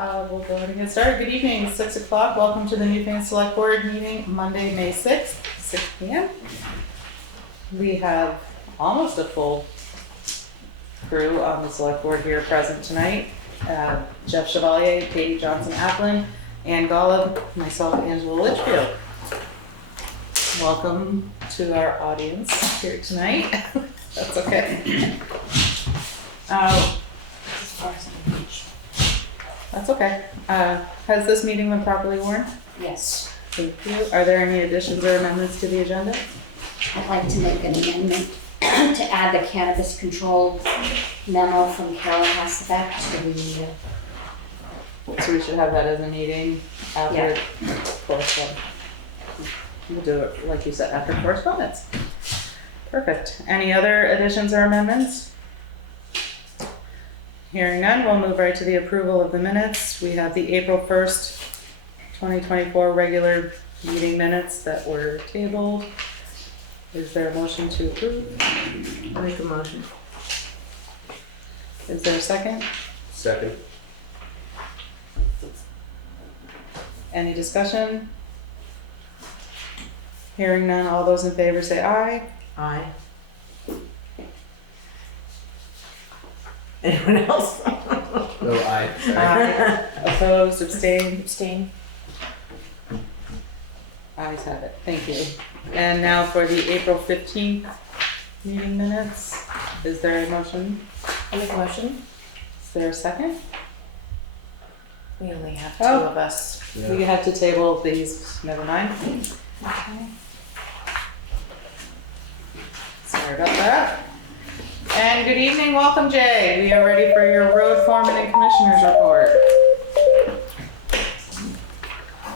We'll go ahead and get started. Good evening, it's 6 o'clock. Welcome to the Newfane Selectboard meeting, Monday, May 6th, 6 p.m. We have almost a full crew on the select board here present tonight. Jeff Chevalier, Katie Johnson-Applin, Ann Golob, myself, Angela Litchfield. Welcome to our audience here tonight. That's okay. That's okay. Has this meeting been properly warned? Yes. Thank you. Are there any additions or amendments to the agenda? I'd like to make an amendment to add the cannabis control memo from Carol Hasselbeck to the, So we should have that as a meeting after Yeah. correspondence. We'll do it, like you said, after correspondence. Perfect. Any other additions or amendments? Hearing none, we'll move right to the approval of the minutes. We have the April 1st, 2024 regular meeting minutes that were tabled. Is there a motion to approve? I'll make a motion. Is there a second? Second. Any discussion? Hearing none, all those in favor say aye. Aye. Anyone else? No, aye. Sorry. Aye. Opposed, abstained? abstain. Ayes have it, thank you. And now for the April 15th meeting minutes, is there a motion? I make a motion. Is there a second? We only have two of us. Yeah. We have to table these, never mind. Okay. Sorry about that. And good evening, welcome Jay. We are ready for your road foreman and commissioners report.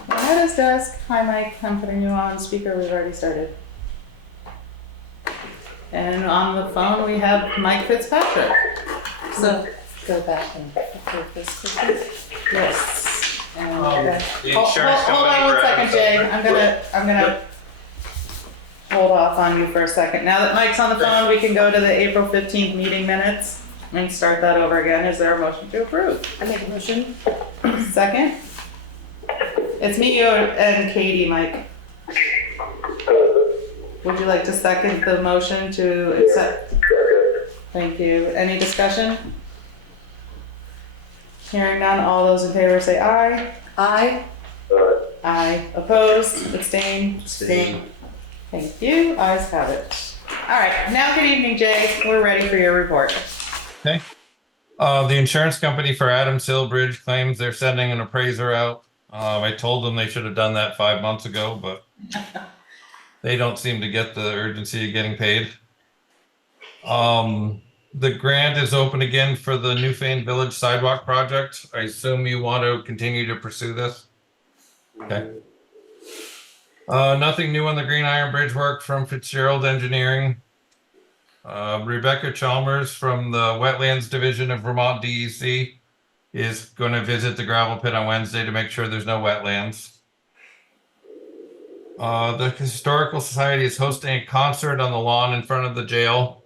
At his desk. Hi Mike, I'm putting you on speaker, we've already started. And on the phone we have Mike Fitzpatrick. So, Go back and approve this quickly. yes. And The hold insurance on company one for second, Jay. Adam I'm gonna hold off on you for a second. Now that Mike's on the phone, we can go to the April 15th meeting minutes and start that over again. Is there a motion to approve? I make a motion. Second? It's me, you, and Katie, Mike. Would you like to second the motion to accept? Thank you. Any discussion? Hearing none, all those in favor say aye. Aye. Aye. Opposed? Abstain? Abstain. Thank you. Ayes have it. All right. Now, good evening, Jay. We're ready for your report. Okay. The insurance company for Adams Hill Bridge claims they're sending an appraiser out. I told them they should have done that 5 months ago, but they don't seem to get the urgency of getting paid. The grant is open again for the Newfane Village Sidewalk Project. I assume you want to continue to pursue this? Okay. Nothing new on the Green Iron Bridge work from Fitzgerald Engineering. Rebecca Chalmers from the Wetlands Division of Vermont DEC is going to visit the gravel pit on Wednesday to make sure there's no wetlands. The Historical Society is hosting a concert on the lawn in front of the jail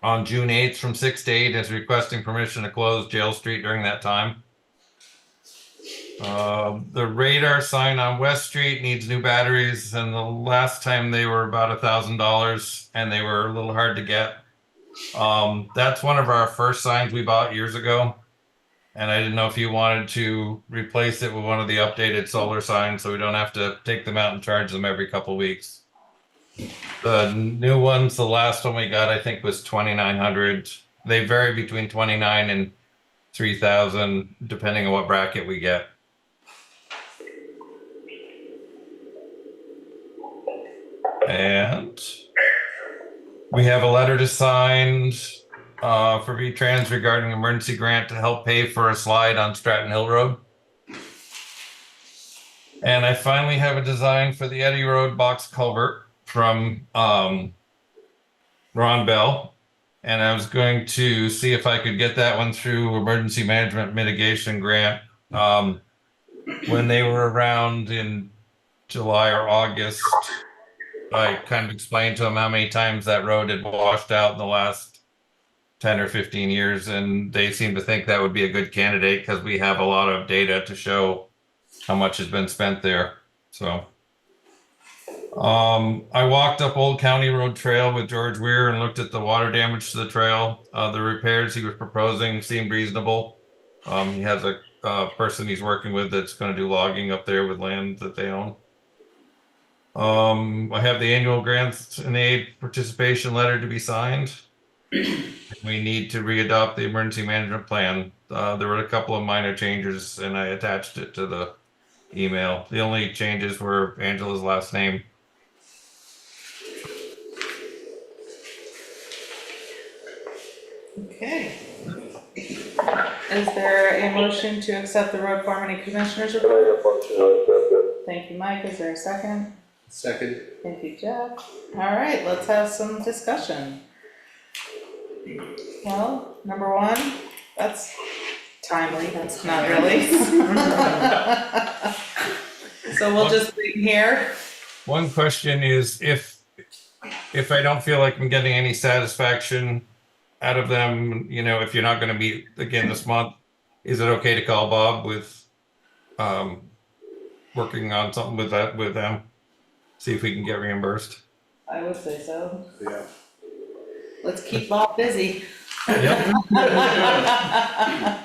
on June 8th from 6 to 8, is requesting permission to close Jail Street during that time. The radar sign on West Street needs new batteries, and the last time they were about $1,000 and they were a little hard to get. That's one of our first signs we bought years ago, and I didn't know if you wanted to replace it with one of the updated solar signs so we don't have to take them out and charge them every couple weeks. The new ones, the last one we got, I think, was $2,900. They vary between $29,000 and $3,000 depending on what bracket we get. And we have a letter to sign for V-Trans regarding emergency grant to help pay for a slide on Stratton Hill Road. And I finally have a design for the Eddy Road box culvert from Ron Bell. And I was going to see if I could get that one through Emergency Management Mitigation Grant. When they were around in July or August, I kind of explained to them how many times that road had washed out in the last 10 or 15 years, and they seem to think that would be a good candidate because we have a lot of data to show how much has been spent there. So I walked up Old County Road Trail with George Weir and looked at the water damage to the trail. The repairs he was proposing seemed reasonable. He has a person he's working with that's going to do logging up there with land that they own. I have the annual grants and aid participation letter to be signed. We need to readopt the emergency management plan. There were a couple of minor changes and I attached it to the email. The only changes were Angela's last name. Okay. Is there a motion to accept the road foreman and commissioners report? Thank you, Mike. Is there a second? Second. Thank you, Jeff. All right, let's have some discussion. Well, number one, that's timely. That's not really. So we'll just wait here. One question is if I don't feel like I'm getting any satisfaction out of them, you know, if you're not going to meet again this month, is it okay to call Bob with working on something with them? See if we can get reimbursed. I would say so. Yeah. Let's keep Bob busy. Yep.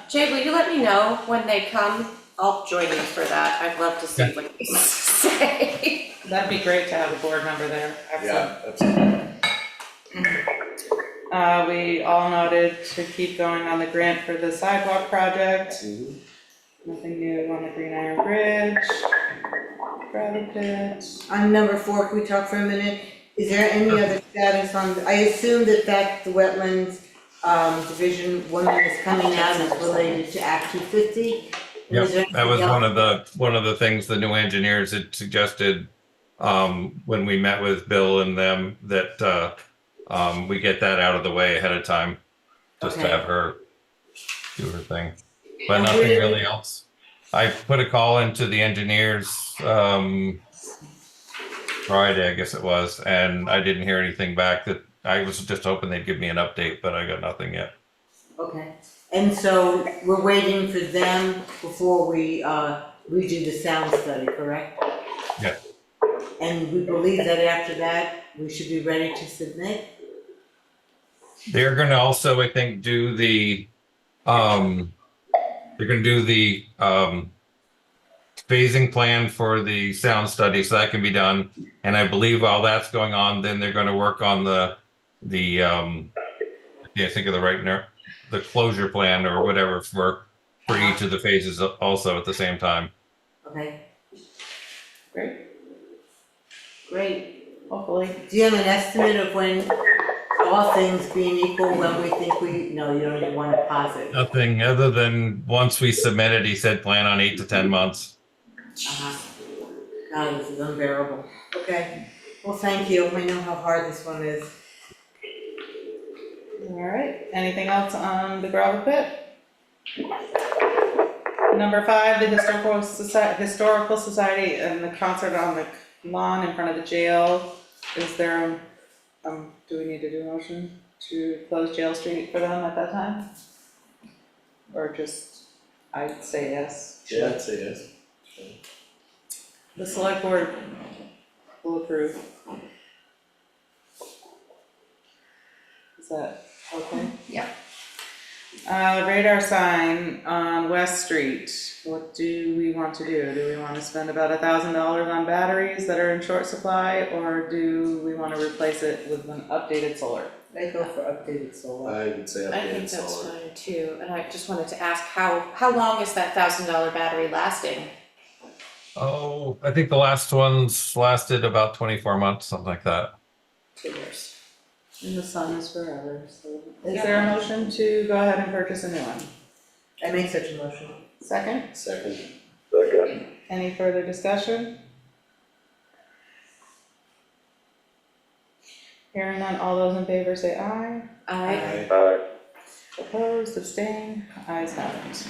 Jay, will you let me know when they come? I'll join you for that. I'd love to see what they say. That'd be great to have a board member there. Excellent. Yeah, absolutely. We all noted to keep going on the grant for the sidewalk project. Mhm. Nothing new on the Green Iron Bridge. Gravel pit. On number 4, can we talk for a minute? Is there any other status on, I assume that the wetlands division one that is coming out is related to Act 250? Is there Yep, that was anything else? one of the things the new engineers had suggested when we met with Bill and them that we get that out of the way ahead of time, just to Okay. have her do her thing. But And nothing where- really else. I put a call into the engineers Friday, I guess it was, and I didn't hear anything back. That I was just hoping they'd give me an update, but I got nothing yet. Okay, and so we're waiting for them before we redo the sound study, correct? Yeah. And we believe that after that, we should be ready to submit? They're going to also, I think, do the phasing plan for the sound study, so that can be done. And I believe while that's going on, then they're going to work on the I can't think of the closure plan or whatever for each of the phases also at the same time. Okay, Great, great. hopefully. Do you have an estimate of when, all things being equal, when we think no, you don't even want to posit? Nothing other than once we submit it, he said plan on 8 to 10 months. Uh-huh. God, this is unbearable. Okay, well, thank you. I know how hard this one is. All right, anything else on the gravel pit? Number 5, the Historical Society and the concert on the lawn in front of the jail. Is there, do we need to do a motion to close Jail Street for them at that time? Or just, I'd say yes. Yeah, I'd say yes. The select board will approve. Is that okay? Yeah. Radar sign on West Street. What do we want to do? Do we want to spend about $1,000 on batteries that are in short supply, or do we want to replace it with an updated solar? I go for updated solar. I would say I updated think that's solar. fine too, and I just wanted to ask how long is that $1,000 battery lasting? Oh, I think the last ones lasted about 24 months, something like that. 2 years. And the sun is forever, so. Is there a motion to go ahead and purchase a new one? I make such a motion. Second? Second. Any further discussion? Hearing none, all those in favor say aye. I Opposed, abstained, ayes have it.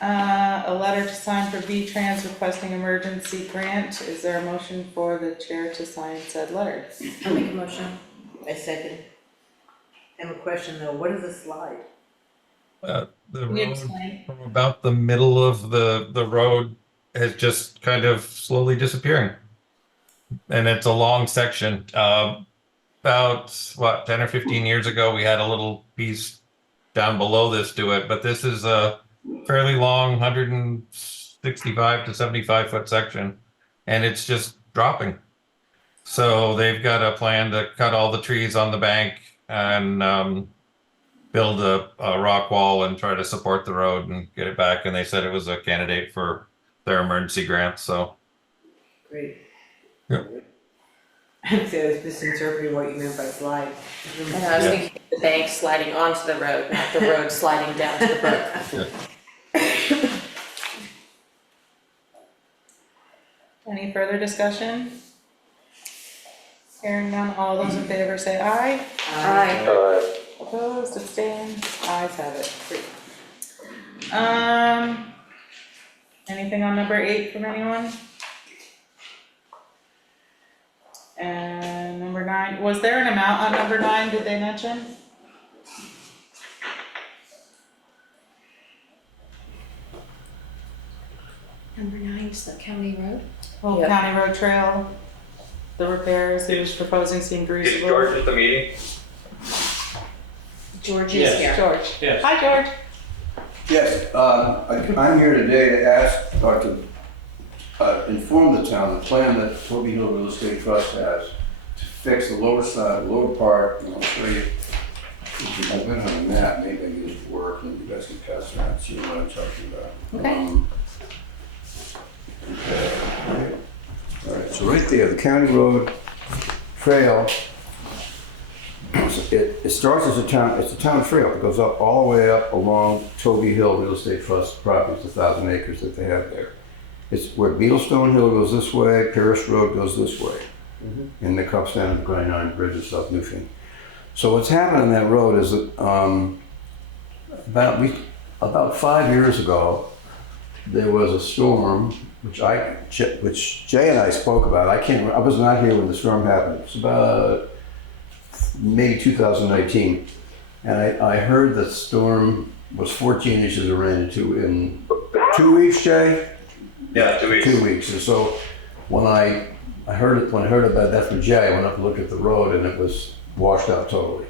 A letter to sign for V-Trans requesting emergency grant. Is there a motion for the chair to sign said letter? I'll make a motion. I second. I have a question though, what is a slide? The Can you road explain? from about the middle of the road is just kind of slowly disappearing. And it's a long section. About what, 10 or 15 years ago, we had a little piece down below this to it, but this is a fairly long 165 to 75 foot section, and it's just dropping. So they've got a plan to cut all the trees on the bank and build a rock wall and try to support the road and get it back. And they said it was a candidate for their emergency grant. So Great. Yep. I was misinterpreting what you meant by slide. And I was thinking of the bank sliding onto the road, not the road sliding down to the brook. Any further discussion? Hearing none, all those in favor say aye. Aye. Opposed, abstained, ayes have it. Great. Anything on number 8 from anyone? And number 9, was there an amount on number 9, did they mention? Number 9 is the county road. Well, Yep. County Road Trail, the repairs, he was proposing seemed reasonable. at the meeting? George Yes. is here. George. Yes. Hi, George. Yes, I'm here today to ask, or to inform the town, the plan that Toby Hill Real Estate Trust has to fix the lower side, the lower part, and I'll show you. I've been on a map, maybe I can get it to work, and you guys can pass around and see what I'm talking about. Okay. Okay. All right, so right there, the county road trail, it starts as a town, it's a town trail. It goes up all the way up along Toby Hill Real Estate Trust properties, 1,000 acres that they have there. It's where Beetlestone Hill goes this way, Parrish Road goes this way. And it comes down to the Grand Iron Bridge of South Newfane. So what's happened on that road is that about 5 years ago, there was a storm, which Jay and I spoke about. I was not here when the storm happened. It was about May 2019, and I heard that storm was 14 inches of rain in 2 weeks, Jay? Yeah, 2 weeks. 2 weeks. And so when I heard about that from Jay, I went up and looked at the road, and it was washed out totally.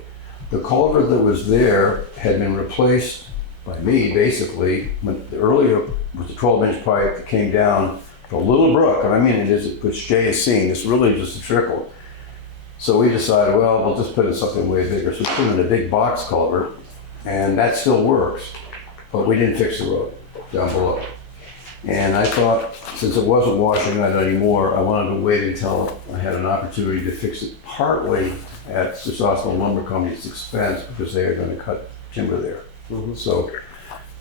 The culvert that was there had been replaced by me, basically. When earlier was the 12-inch pipe that came down to a little brook, and I mean it is, which Jay has seen. It's really just a trickle. So we decided, well, we'll just put in something way bigger. So we put in a big box culvert, and that still works, but we didn't fix the road down below. And I thought, since it wasn't washing out anymore, I wanted to wait until I had an opportunity to fix it partly at Chrysostom Lumber Company's expense, because they are going to cut timber there.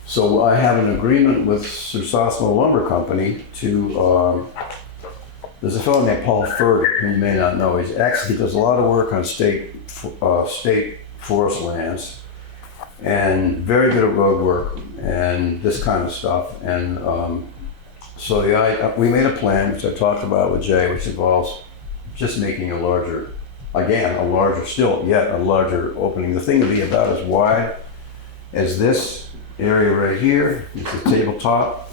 So I have an agreement with Chrysostom Lumber Company to, there's a fellow named Paul Furtick, who you may not know. He does a lot of work on state forest lands, and very good at road work and this kind of stuff. And so we made a plan, which I talked about with Jay, which involves just making a larger opening. The thing would be about as wide as this area right here, it's a tabletop,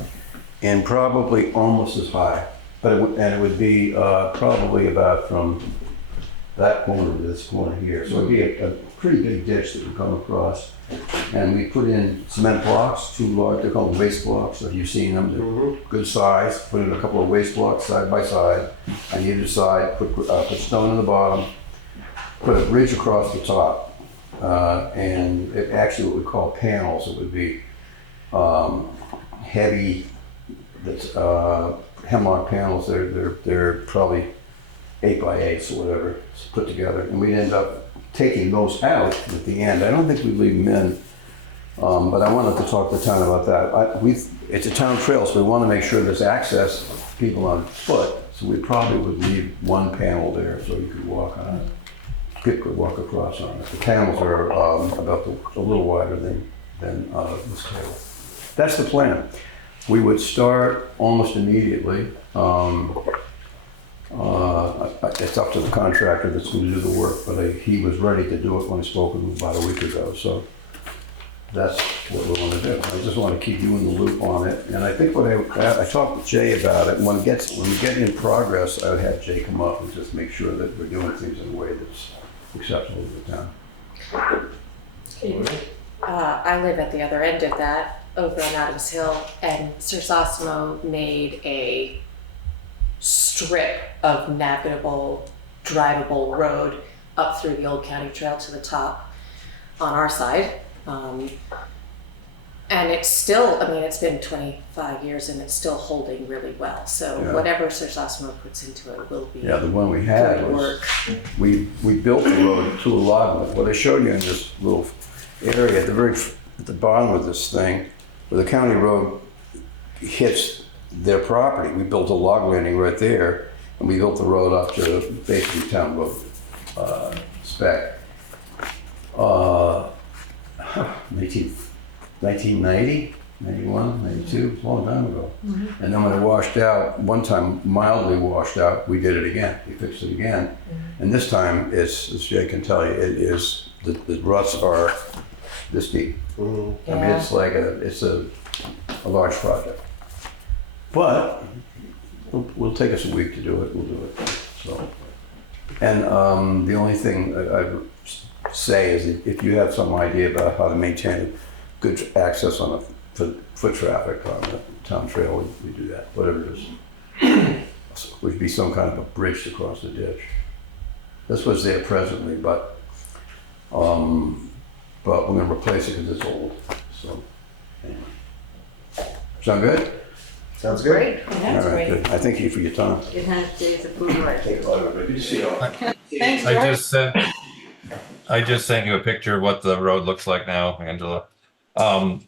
and probably almost as high. But it would be probably about from that corner to this corner here. So it'd be a pretty big ditch that would come across. And we put in cement blocks, 2 large, they're called waste blocks, if you've seen them, they're good size. Put in a couple of waste blocks side by side. On either side, put stone in the bottom, put a bridge across the top. And it actually what we call panels. It would be heavy, hemlock panels. They're probably 8 by 8s or whatever, put together. And we'd end up taking those out at the end. I don't think we'd leave them in, but I wanted to talk to the town about that. It's a town trail, so we want to make sure there's access for people on foot. So we probably would leave one panel there so you could walk on it. People could walk across on it. The panels are about a little wider than this table. That's the plan. We would start almost immediately. It's up to the contractor that's going to do the work, but he was ready to do it when I spoke with him about a week ago, so that's what we want to do. I just want to keep you in the loop on it, and I think what I talked with Jay about it, and when we get in progress, I would have Jay come up and just make sure that we're doing things in a way that's acceptable to the town. I live at the other end of that, over on Adams Hill, and Sir Sosimo made a strip of navigable, drivable road up through the old county trail to the top on our side. And it's still, I mean, it's been 25 years and it's still holding really well. So Yeah. whatever Sir Sosimo puts into it will be Yeah, the one we had good was, work. we built the road to a log. What I showed you in this little area at the bottom of this thing, where the county road hits their property, we built a log landing right there, and we built the road up to basically town road spec. 1990, 91, 92, it's a long time ago. And then when it washed out, one time mildly washed out, we did it again. We fixed it again. And this time, as Jay can tell you, it is, the ruts are this deep. I mean, it's like it's a large project. But we'll take us a week to do it, we'll do it. So, and the only thing I would say is that if you have some idea about how to maintain good access on foot traffic on the town trail, we do that, whatever it is. So, would be some kind of a bridge to cross the ditch. That's what's there presently, but we're gonna replace it because it's old, so. Anyway. Sound good? Sounds good. Great. That's All right, great. good. I thank you for your time. It has Jay's approval right there. Good to see you all. Thanks, I George. just sent you a picture of what the road looks like now, Angela. I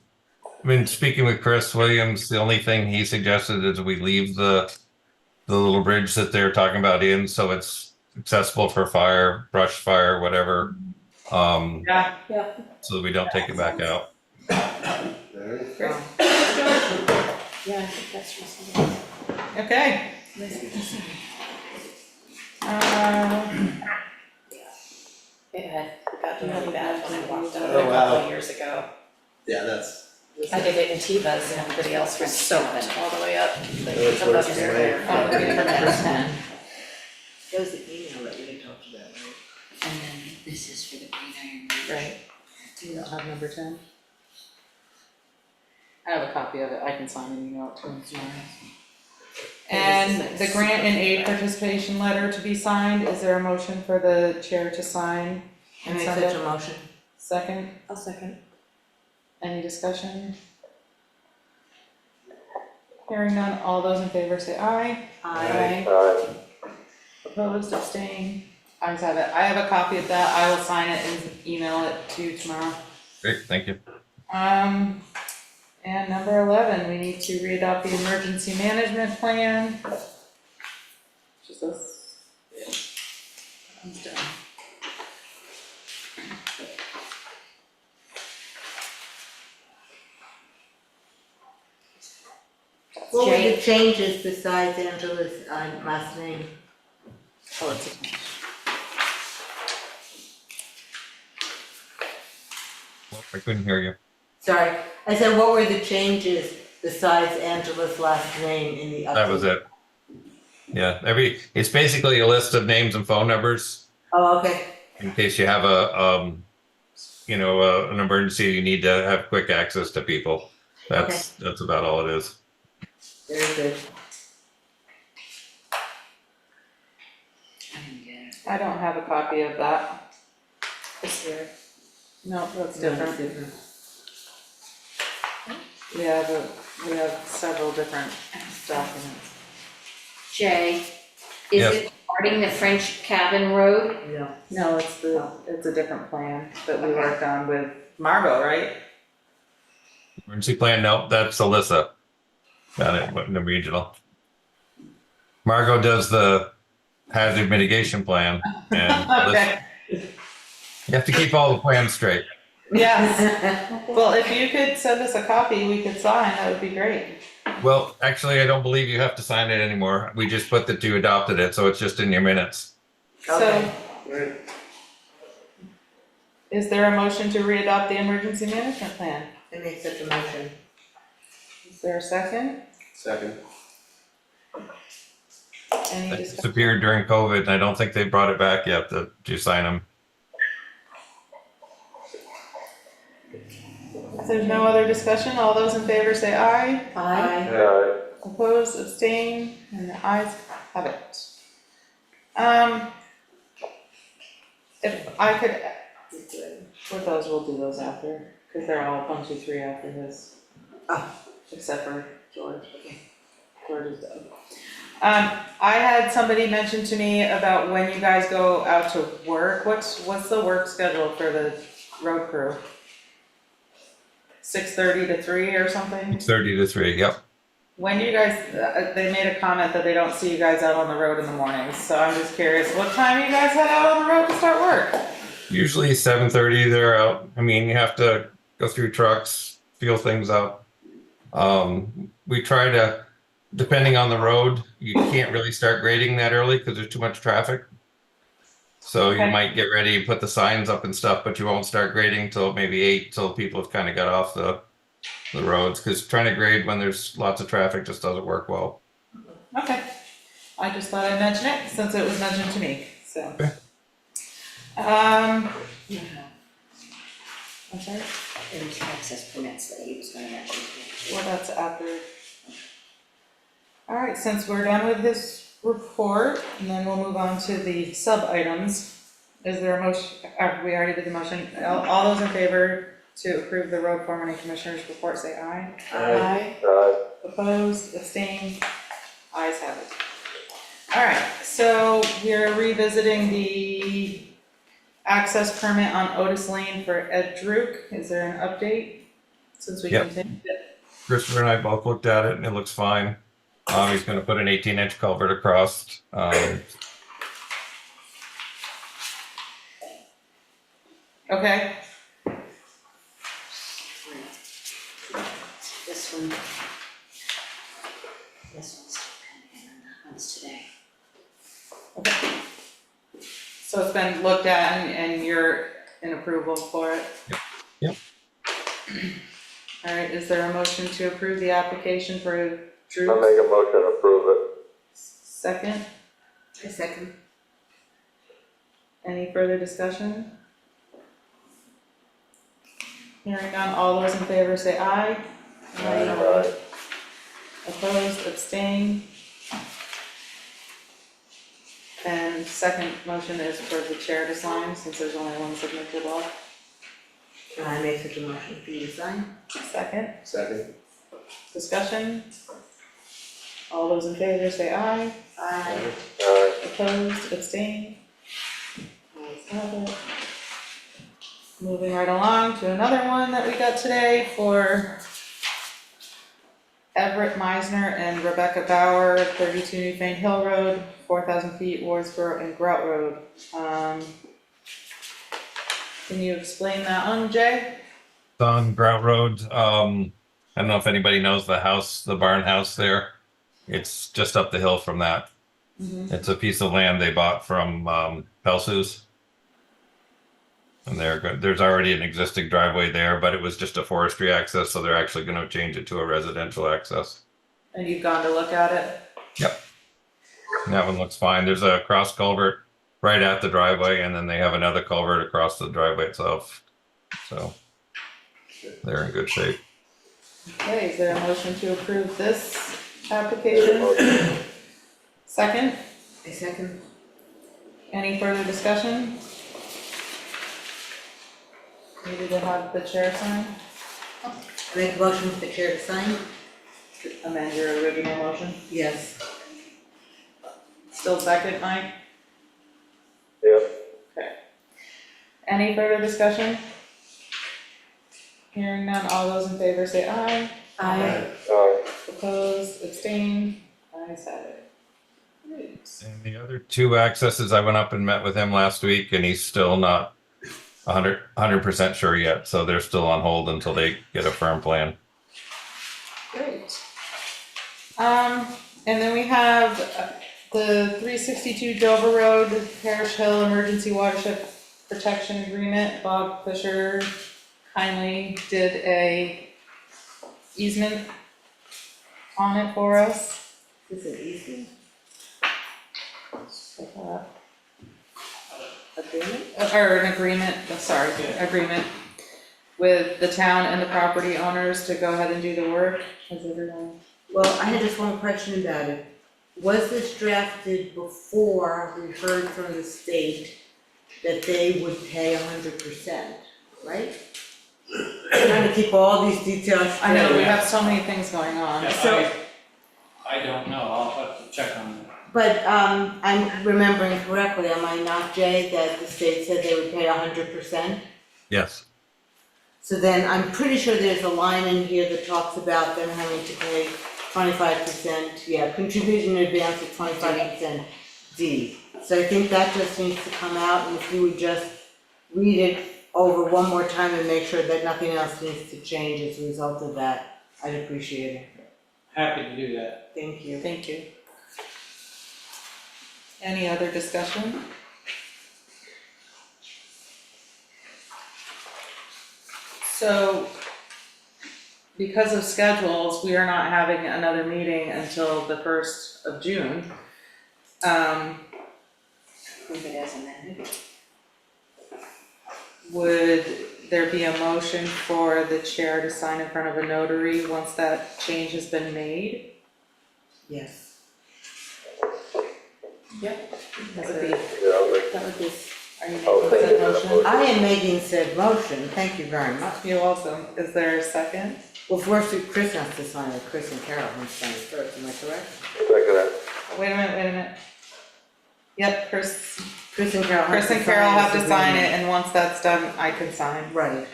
mean, speaking with Chris Williams, the only thing he suggested is we leave the little bridge that they're talking about in, so it's accessible for fire, brush fire, whatever. Yeah. So that we don't take it back out. Alright. Yeah, I think that's reasonable. Okay. It had gotten really bad when I walked out Oh, a wow. couple of years ago. Yeah, that's. I did it in Tevas and everybody else was soaked all the way up. Like, That's above worse their than hair. mine. Oh, okay, that's 10. That was the email that we had talked about, right? And then this is for the green iron. Right. You don't have number 10? I have a copy of it, I can sign and email it to him tomorrow. And the grant and aid participation letter to be signed, is there a motion for the chair to sign? And and I send such it? a motion. Second, I'll second. any discussion? Hearing none, all those in favor say aye. Aye. Opposed, abstained, ayes have it. I have a copy of that, I will sign it and email it to you tomorrow. Great, thank you. And number 11, we need to readopt the emergency management plan. Which is this? Yeah. That one's done. What were Jay? the changes besides Angela's last name? Oh, it's I couldn't hear you. Sorry, I said, what were the changes besides Angela's last name in the update? That was it. Yeah, it's basically a list of names and phone numbers Oh, okay, in case you have an emergency, you need to have quick access to people. That's about all it is. very good. I didn't get it. I don't have a copy of that. It's here. No, that's No, different. it's different. We have several different documents. Jay, is Yes. it starting the French Cabin Road? No. No, it's a different plan that we worked on with Margot, right? Emergency plan, no, that's Alyssa. Got it, in the regional. Margot does the hazard mitigation plan, and Alyssa, Okay, you have to keep all the plans straight. yes. Well, if you could send us a copy, we could sign, that would be great. Well, actually, I don't believe you have to sign it anymore. We just put that you adopted it, so it's just in your minutes. Okay. So Right. is there a motion to readopt the emergency management plan? I make such a motion. Is there a second? Second. Any It discussion? disappeared during COVID, and I don't think they brought it back yet. Did you sign them? If there's no other discussion, all those in favor say aye. Aye. Opposed, abstain, and the ayes have it. If I could, with those, we'll do those after, because they're all 1, 2, 3 after this. Oh. Except for George. George is done. I had somebody mention to me about when you guys go out to work, what's the work schedule for the road crew? 6:30 to 3 or something? 30 to 3, yep. When do you guys, they made a comment that they don't see you guys out on the road in the mornings, so I'm just curious, what time you guys head out on the road to start work? Usually 7:30 they're out. I mean, you have to go through trucks, feel things out. We try to, depending on the road, you can't really start grading that early because there's too much traffic. So you Okay. might get ready, put the signs up and stuff, but you won't start grading till maybe 8, till people have kind of got off the roads, because trying to grade when there's lots of traffic just doesn't work well. Okay, I just thought I'd mention it since it was mentioned to me, so. Okay. I'm sorry, There was access permits that he was gonna mention. well, that's after. All right, since we're done with his report, and then we'll move on to the sub items. Is there a motion, we already did the motion, all those in favor to approve the road foreman and commissioners report, say aye. Aye. Opposed, abstained, ayes have it. All right, so we're revisiting the access permit on Otis Lane for Ed Druke. Is there an update? Since we Yep. continued it. Christopher and I both looked at it and it looks fine. He's going to put an 18-inch culvert across. Okay, This one. This one's still pending, and that one's today. okay. So it's been looked at and you're in approval for it? Yep. All right, is there a motion to approve the application for Drew? I'll make a motion to approve it. Second, I second. any further discussion? Hearing none, all those in favor say aye. Aye. Opposed, abstain. And second motion is for the chair to sign, since there's only one signature block. I make such a motion for you to sign. Second, Second. discussion. All those in favor say aye. Aye. Opposed, abstain. Ayes have it. Moving right along to another one that we got today for Everett Meisner and Rebecca Bauer, 32 Newfane Hill Road, 4,000 feet, Wardsboro and Grout Road. Can you explain that one, Jay? It's on Grout Road. I don't know if anybody knows the house, the barn house there. It's just up the hill from that. It's a piece of land they bought from Pelsu's. And there's already an existing driveway there, but it was just a forestry access, so they're actually going to change it to a residential access. And you've gone to look at it? Yep. And that one looks fine. There's a cross culvert right at the driveway, and then they have another culvert across the driveway itself. So they're in good shape. Okay, is there a motion to approve this application? Second, I second. any further discussion? Needed to have the chair sign, I make a motion for the chair to sign. amend your original motion. Yes. Still second, Mike? Yep. Okay. Any further discussion? Hearing none, all those in favor say aye. Aye. Opposed, abstained, ayes have it. Great. And the other two accesses, I went up and met with him last week, and he's still not 100% sure yet. So they're still on hold until they get a firm plan. Great. And then we have the 362 Dover Road, Parrish Hill Emergency Watershed Protection Agreement. Bob Fisher kindly did a easement on it for us. Is it easy? Agreement? Or an agreement, agreement with the town and the property owners to go ahead and do the work. Is everyone? Well, I had just one question about it. Was this drafted before we heard from the state that they would pay 100%, right? Trying to keep all these details straight. I know, we have so many things going on. Yeah, So- I don't know, I'll have to check on that. But I'm remembering correctly, am I not, Jay, that the state said they would pay 100%? Yes. So then I'm pretty sure there's a line in here that talks about them having to pay 25%, contribute in advance of 25% D. So I think that just needs to come out, and if you would just read it over one more time and make sure that nothing else needs to change as a result of that, I'd appreciate it. Happy to do that. Thank you. Thank you. Any other discussion? So, because of schedules, we are not having another meeting until the 1st of June. Approve it as amended. Would there be a motion for the chair to sign in front of a notary once that change has been made? Yes. That would be, Yeah, I'll make, are you I'll making make that that motion? motion. I am making said motion, thank you very much. You're welcome. Is there a second? Well, first, Chris has to sign it, Chris and Carol have to sign it first, am I correct? second that. Wait a minute. Yep, Chris Chris and Carol have to sign and Carol have to this sign it, agreement. and once that's done, I can sign. Right,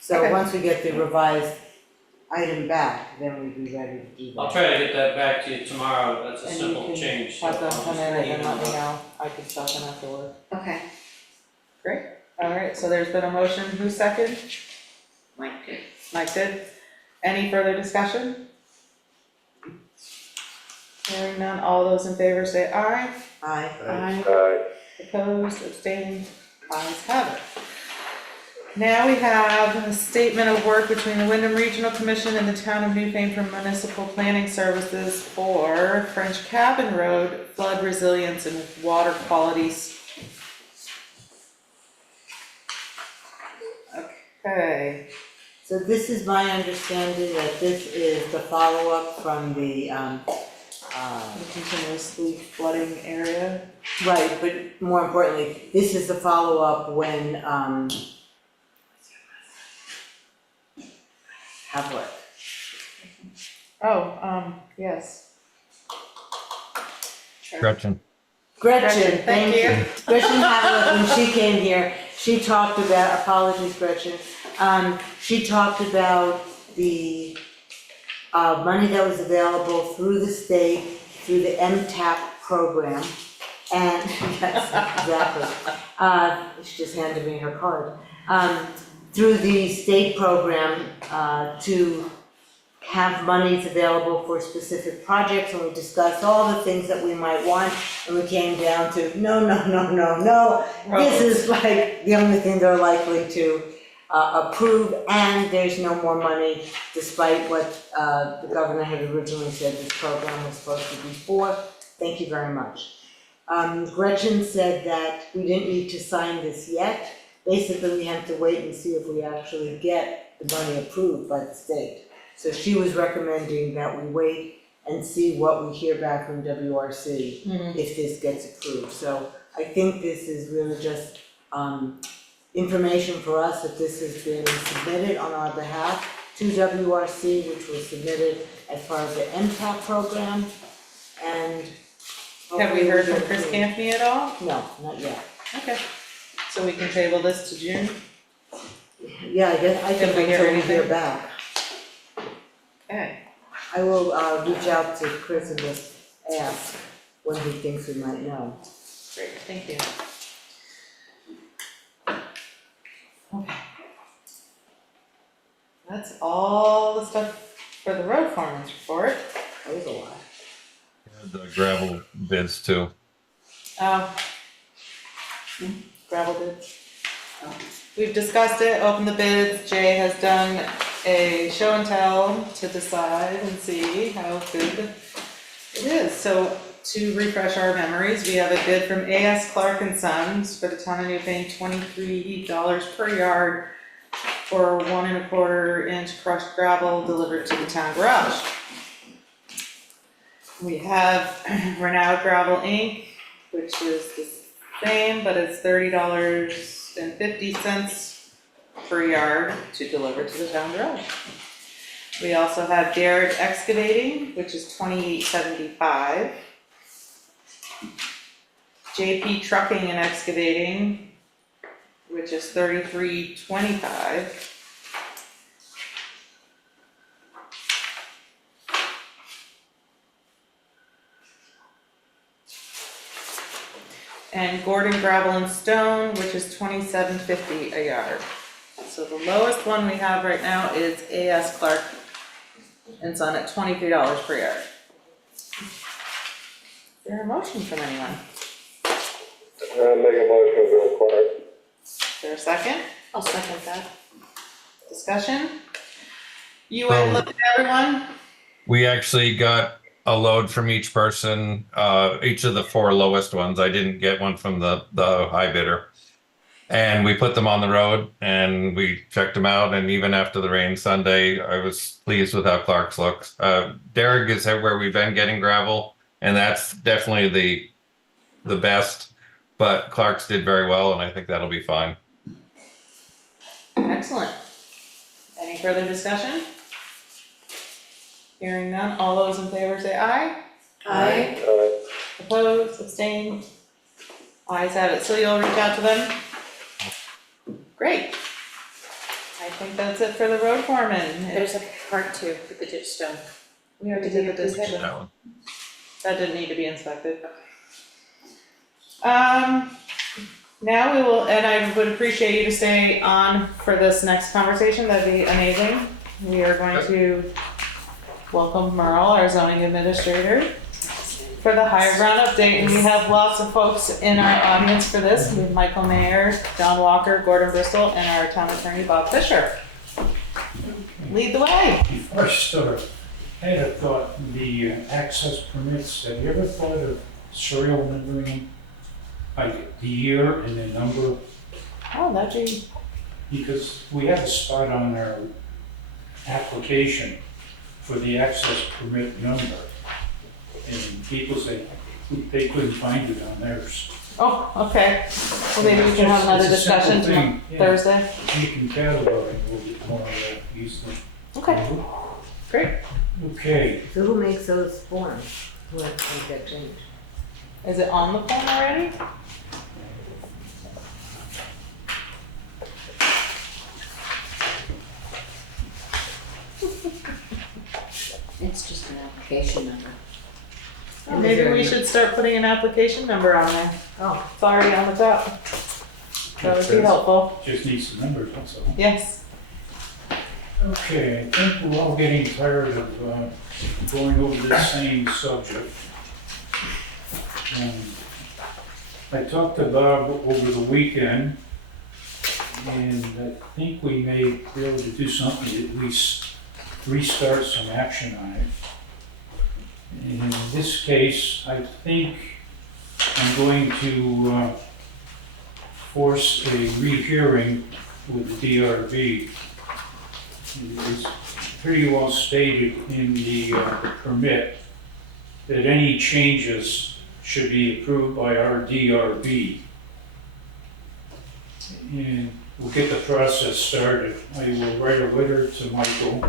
so Okay. once we get the revised item back, then we'd be ready to do that. I'll try to get that back to you tomorrow, that's a And you simple can change. so Have them I'll come just in and email let me them. know. I can stop them afterward. Okay, All right, so there's been a motion. Who's second? Mike did. Mike did. Any further discussion? Hearing none, all those in favor say aye. Aye. Aye. Opposed, abstained, ayes have it. Now we have a statement of work between the Wyndham Regional Commission and the Town of Newfane for municipal planning services for French Cabin Road flood resilience and water quality. Okay, So this is my understanding that this is the follow-up from the, the continuously flooding area. right, but more importantly, this is the follow-up when, Havlet. Oh, yes. Gretchen. Gretchen, Thank thank you. Gretchen Havlet, when she came here, she talked about, apologies Gretchen, she talked about the money that was available through the state, through the MTAP program. And, yes, exactly. She just handed me her card. Through the state program, to have monies available for specific projects, and we discussed all the things that we might want, and we came down to, no. This is like the only thing they're likely to approve, and there's no more money, despite what the governor had originally said this program was supposed to be for. Thank you very much. Gretchen said that we didn't need to sign this yet. Basically, we have to wait and see if we actually get the money approved by the state. So she was recommending that we wait and see what we hear back from WRC if this gets approved. So I think this is really just information for us that this has been submitted on our behalf to WRC, which was submitted as part of the MTAP program, and. Have we heard from Chris Campney at all? No, not yet. Okay. So we can table this to June? Yeah, I guess, I If think we hear until we hear anything. back. Okay. I will reach out to Chris and just ask when he thinks we might know. Great, thank you. Okay. That's all the stuff for the road foreman's report. That was a lot. the gravel bids too. Gravel bids. We've discussed it, opened the bids. Jay has done a show and tell to decide and see how good it is. So to refresh our memories, we have a bid from A.S. Clark and Sons for the town of Newfane, $23 per yard for 1 1/4 inch crushed gravel delivered to the town garage. We have Renowned Gravel Inc., which is the same, but it's $30.50 per yard to deliver to the town garage. We also have Derrick Excavating, which is $28.75. JP Trucking and Excavating, which is $33.25. And Gordon Gravel and Stone, which is $27.50 a yard. So the lowest one we have right now is A.S. Clark and Son at $23 per yard. Is there a motion from anyone? Make a motion to acquire. Is there a second? I'll second that. Discussion? You went and looked at everyone? We actually got a load from each person, each of the 4 lowest ones. I didn't get one from the high bidder. And we put them on the road and we checked them out. And even after the rain Sunday, I was pleased with how Clark's looks. Derrick is where we've been getting gravel, and that's definitely the best. But Clark's did very well, and I think that'll be fine. Excellent. Any further discussion? Hearing none, all those in favor say aye. Aye. Opposed, abstained? Ayes have it. So you'll reach out to them? Great. I think that's it for the road foreman. There's a part 2 with the ditch stone. We already did the discussion. That one. That didn't need to be inspected. Now we will, and I would appreciate you to stay on for this next conversation. That'd be amazing. We are going to welcome Merle, our zoning administrator, for the higher ground update. And we have lots of folks in our audience for this. We have Michael Mayer, John Walker, Gordon Bristol, and our town attorney, Bob Fisher. Lead the way. Before I start, I had a thought, the access permits, have you ever thought of serial numbering them? Like the year and the number? Oh, that'd be, Because we have a spot on our application for the access permit number. And people say they couldn't find it on theirs. oh, okay. Well, maybe we can have another It's a simple discussion thing, yeah. Thursday. You can catalog it a little bit more easily. Okay, great. Okay, So who makes those forms? Who has to make that change? Is it on the phone already? It's just an application number. Oh, maybe we should start putting an application number on there. Oh, It's already on the top. That would be helpful. just needs the numbers, that's all. Yes. Okay, I think we're all getting tired of going over the same subject. I talked to Bob over the weekend, and I think we may be able to do something, at least restart some action on it. In this case, I think I'm going to force a rehearing with the DRB. It's pretty well stated in the permit that any changes should be approved by our DRB. And we'll get the process started. I will write a letter to Michael,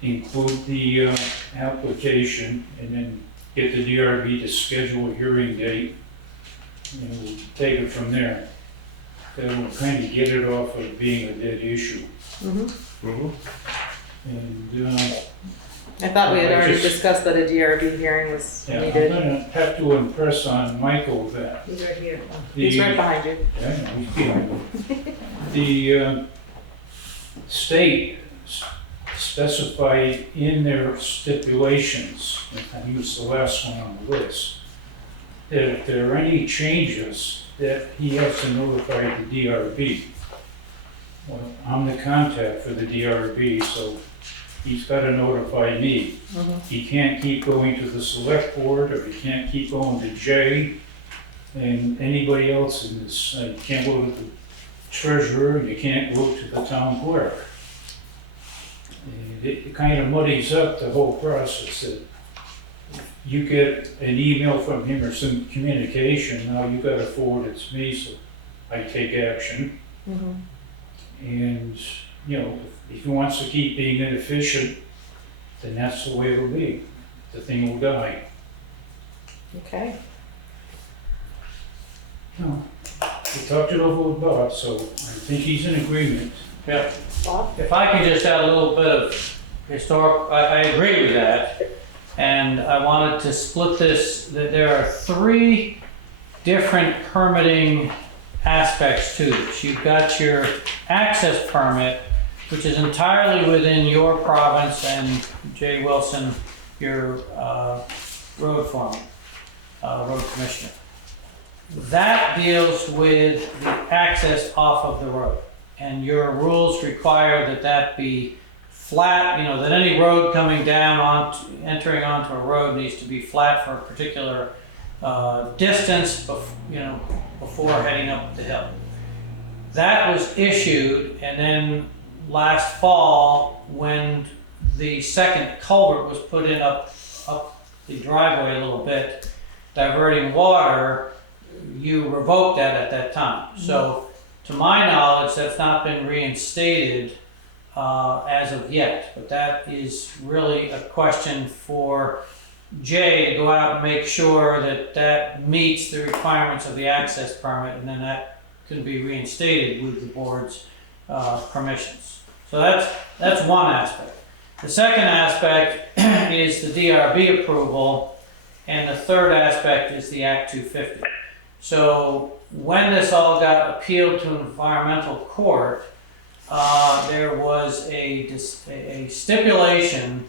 include the application, and then get the DRB to schedule a hearing date, and we'll take it from there. That will kind of get it off of being a dead issue. And I thought we had I already just- discussed that a DRB hearing was yeah, I'm needed. gonna have to impress on Michael that he's right here. He's right the, behind you. I know, he's behind me. The state specified in their stipulations, and he was the last one on the list, that if there are any changes, that he has to notify the DRB. Well, I'm the contact for the DRB, so he's gotta notify me. He can't keep going to the select board, or he can't keep going to Jay and anybody else in this. You can't go to the treasurer, and you can't go to the town clerk. And it kind of muddies up the whole process. That you get an email from him or some communication, now you gotta forward it to me, so I take action. And, you know, if he wants to keep being inefficient, then that's the way it'll be. The thing will die. Okay. No. We talked it over with Bob, so I think he's in agreement. Yeah. Bob? If I could just add a little bit of I agree with that. And I wanted to split this, that there are 3 different permitting aspects to this. You've got your access permit, which is entirely within your province, and Jay Wilson, your road foreman, road commissioner. That deals with the access off of the road. And your rules require that that be flat, you know, that any road coming down entering onto a road needs to be flat for a particular distance, before heading up the hill. That was issued, and then last fall, when the second culvert was put in up the driveway a little bit, diverting water, you revoked that at that time. So, to my knowledge, that's not been reinstated as of yet, but that is really a question for Jay to go out and make sure that that meets the requirements of the access permit, and then that can be reinstated with the board's permissions. So that's one aspect. The second aspect is the DRB approval, and the third aspect is the Act 250. So when this all got appealed to environmental court, there was a stipulation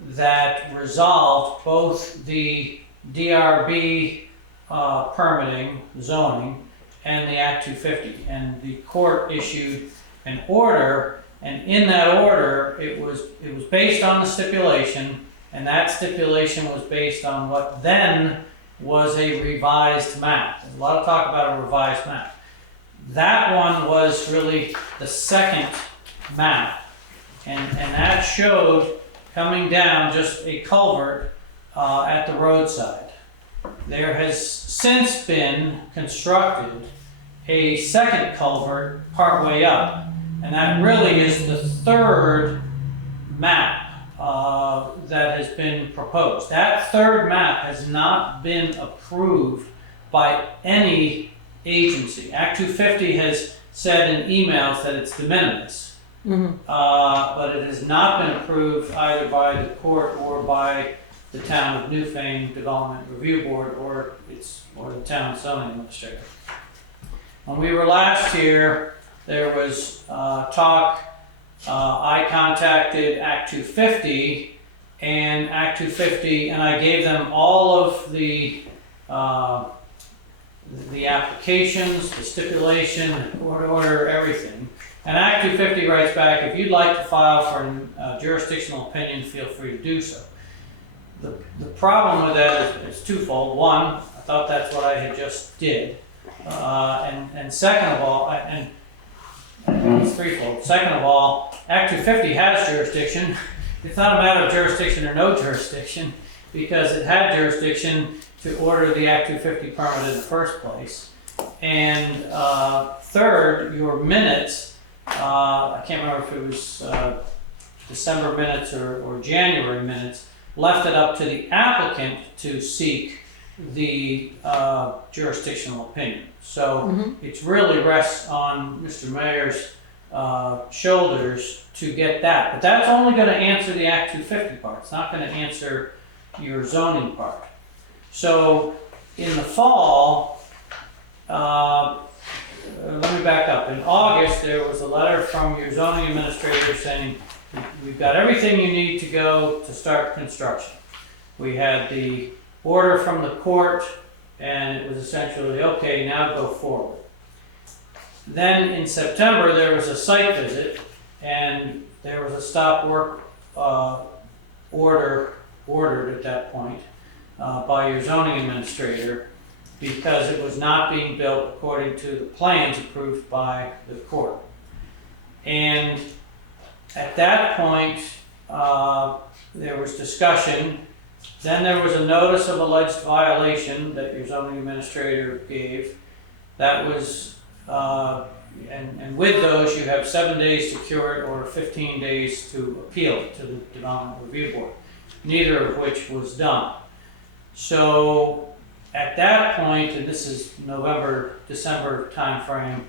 that resolved both the DRB permitting, zoning, and the Act 250. And the court issued an order, and in that order, it was based on the stipulation, and that stipulation was based on what then was a revised map. There's a lot of talk about a revised map. That one was really the second map, and that showed coming down just a culvert at the roadside. There has since been constructed a second culvert partway up, and that really is the third map that has been proposed. That third map has not been approved by any agency. Act 250 has said in emails that it's de minimis, but it has not been approved either by the court or by the town of Newfane Development Review Board or the town zoning administrator. When we were last here, there was talk. I contacted Act 250 and Act 250, and I gave them all of the applications, the stipulation, the court order, everything. And Act 250 writes back, if you'd like to file for a jurisdictional opinion, feel free to do so. The problem with that is twofold. One, I thought that's what I had just did. And second of all, and it's threefold. Second of all, Act 250 has jurisdiction. It's not a matter of jurisdiction or no jurisdiction, because it had jurisdiction to order the Act 250 permit in the first place. And third, your minutes, I can't remember if it was December minutes or January minutes, left it up to the applicant to seek the jurisdictional opinion. So it really rests on Mr. Mayor's shoulders to get that. But that's only going to answer the Act 250 part. It's not going to answer your zoning part. So in the fall, let me back up. In August, there was a letter from your zoning administrator saying, we've got everything you need to go to start construction. We had the order from the court, and it was essentially, okay, now go forward. Then in September, there was a site visit, and there was a stop work ordered at that point by your zoning administrator, because it was not being built according to the plans approved by the court. And at that point, there was discussion. Then there was a notice of alleged violation that your zoning administrator gave. That was, and with those, you have 7 days to cure it or 15 days to appeal it to the Development Review Board, neither of which was done. So at that point, and this is November, December timeframe,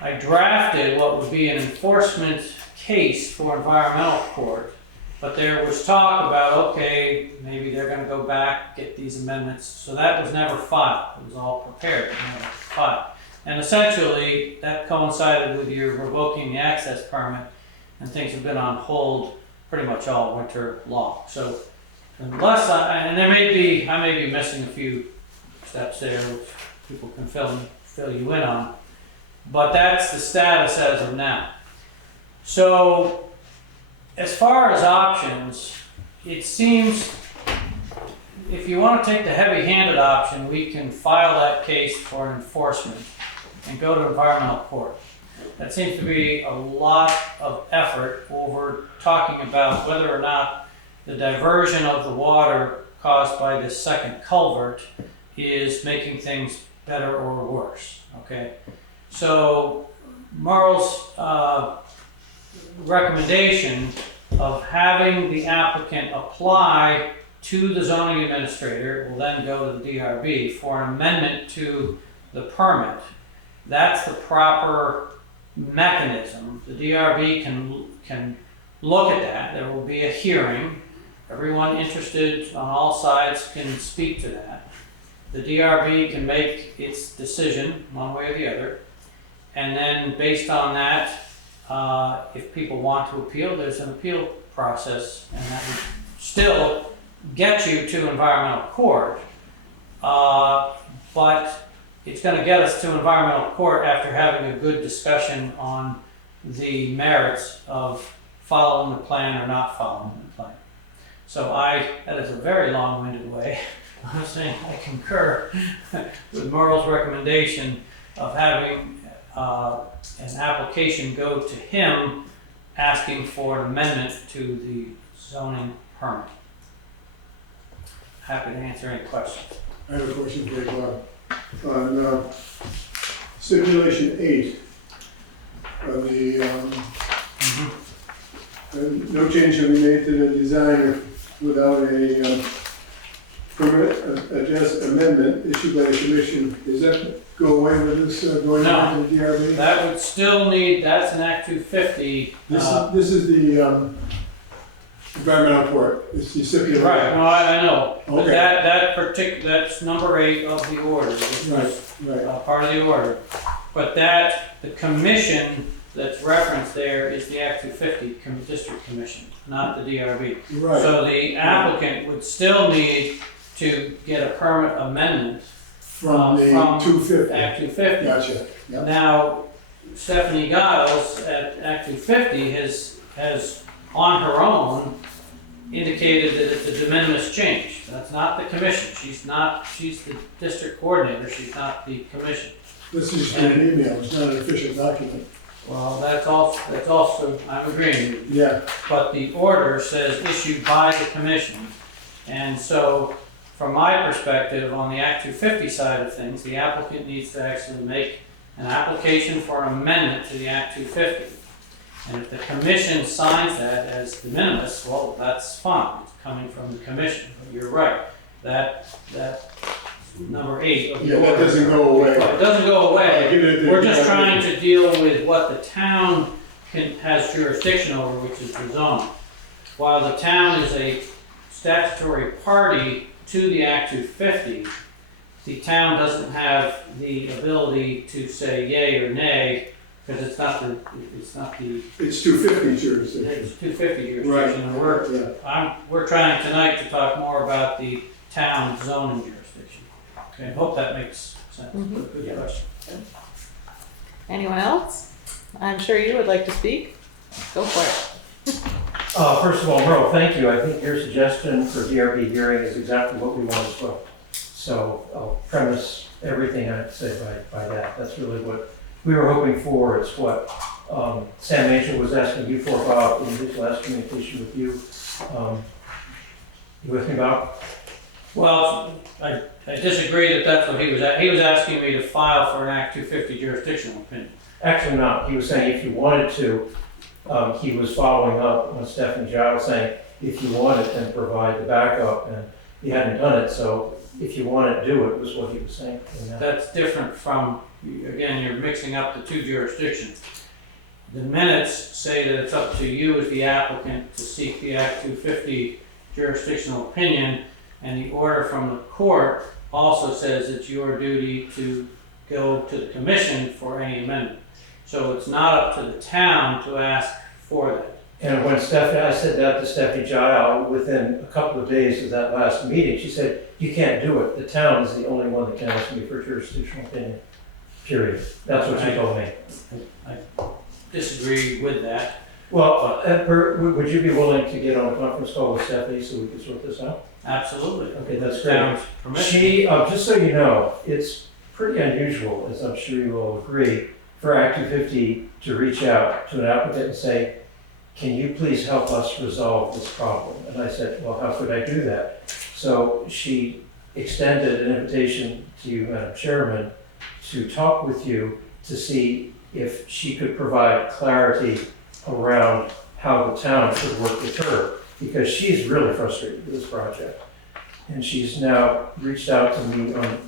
I drafted what would be an enforcement case for environmental court, but there was talk about, okay, maybe they're going to go back, get these amendments. So that was never filed. It was all prepared, but never filed. And essentially, that coincided with your revoking the access permit, and things have been on hold pretty much all winter long. So unless and I may be missing a few steps there, which people can fill you in on, but that's the status as of now. So as far as options, it seems if you want to take the heavy-handed option, we can file that case for enforcement and go to environmental court. That seems to be a lot of effort over talking about whether or not the diversion of the water caused by this second culvert is making things better or worse, okay? So Merle's recommendation of having the applicant apply to the zoning administrator will then go to the DRB for an amendment to the permit. That's the proper mechanism. The DRB can look at that. There will be a hearing. Everyone interested on all sides can speak to that. The DRB can make its decision one way or the other. And then based on that, if people want to appeal, there's an appeal process, and that would still get you to environmental court. But it's going to get us to environmental court after having a good discussion on the merits of following the plan or not following the plan. So that is a very long-winded way of saying I concur with Merle's recommendation of having an application go to him asking for an amendment to the zoning permit. Happy to answer any questions. I have a question for you, Bob. On stipulation 8 of the no change shall be made to the design without a permit amendment issued by the commission. Does that go away with this going on to the DRB? That would still need, that's an Act 250. This is the environmental court. It's the stipulation. Right, no, I know. But Okay. that's number 8 of the order. Which was, part of the order. But the commission that's referenced there is the Act 250 District Commission, not the DRB. Right. So the applicant would still need to get a permit amendment From the 250. Act 250. Gotcha. Yep. Now, Stephanie Giles at Act 250 has on her own indicated that it's a de minimis change. That's not the commission. She's the district coordinator. She's not the commission. This is just an email. It's not an official document. Well, that's also, I'm agreeing with you. Yeah. But the order says issued by the commission. And so, from my perspective, on the Act 250 side of things, the applicant needs to actually make an application for an amendment to the Act 250. And if the commission signs that as de minimis, well, that's fine. It's coming from the commission. But you're right. That number 8 of the order. That doesn't go away. It doesn't go away. We're just trying to deal with what the town has jurisdiction over, which is the zoning. While the town is a statutory party to the Act 250, the town doesn't have the ability to say yay or nay Because it's not the, It's 250 jurisdiction. it's 250 Right. jurisdiction, and we're trying tonight to talk more about the town zoning jurisdiction. Okay, I hope that makes sense. Good question. Anyone else? I'm sure you would like to speak. Go for it. First of all, Merle, thank you. I think your suggestion for DRB hearing is exactly what we want as well. So I'll premise everything I say by that. That's really what we were hoping for. It's what Sam Angel was asking you for, Bob, in his last communication with you. You with me, Bob? Well, I disagree that that's what he was at. He was asking me to file for an Act 250 jurisdictional opinion. Actually not. He was saying if you wanted to, he was following up on Stephanie Giles saying if you wanted, then provide the backup, and he hadn't done it, so if you want to do it, was what he was saying. That's different from, again, you're mixing up the two jurisdictions. The minutes say that it's up to you as the applicant to seek the Act 250 jurisdictional opinion, and the order from the court also says it's your duty to go to the commission for any amendment. So it's not up to the town to ask for that. And when Stephanie, I said that to Stephanie Giles within a couple of days of that last meeting, she said, you can't do it. The town is the only one that can ask me for jurisdictional opinion, period. That's what she told me. I disagree with that. Well, would you be willing to get on a conference call with Stephanie so we can sort this out? Absolutely. Okay, that's The great. town's permission. She, just so you know, it's pretty unusual, as I'm sure you will agree, for Act 250 to reach out to an applicant and say, can you please help us resolve this problem? And I said, well, how could I do that? So she extended an invitation to you, Madam Chairman, to talk with you to see if she could provide clarity around how the town should work with her, because she's really frustrated with this project. And she's now reached out to me on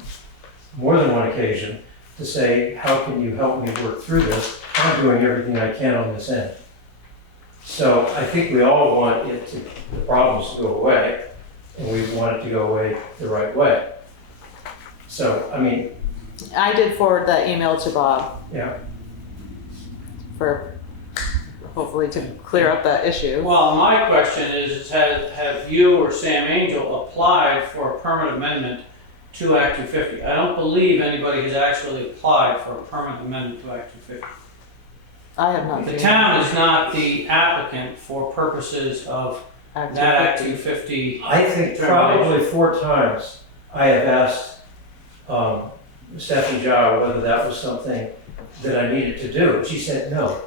more than one occasion to say, how can you help me work through this? I'm doing everything I can on this end. So I think we all want the problems to go away, and we want it to go away the right way. So, I mean, I did forward that email to Bob yeah. for hopefully to clear up that issue. Well, my question is have you or Sam Angel applied for a permanent amendment to Act 250? I don't believe anybody has actually applied for a permanent amendment to Act 250. I have not. The town is not the applicant for purposes of that Act 250. I think probably 4 times I have asked Stephanie Giles whether that was something that I needed to do. She said no.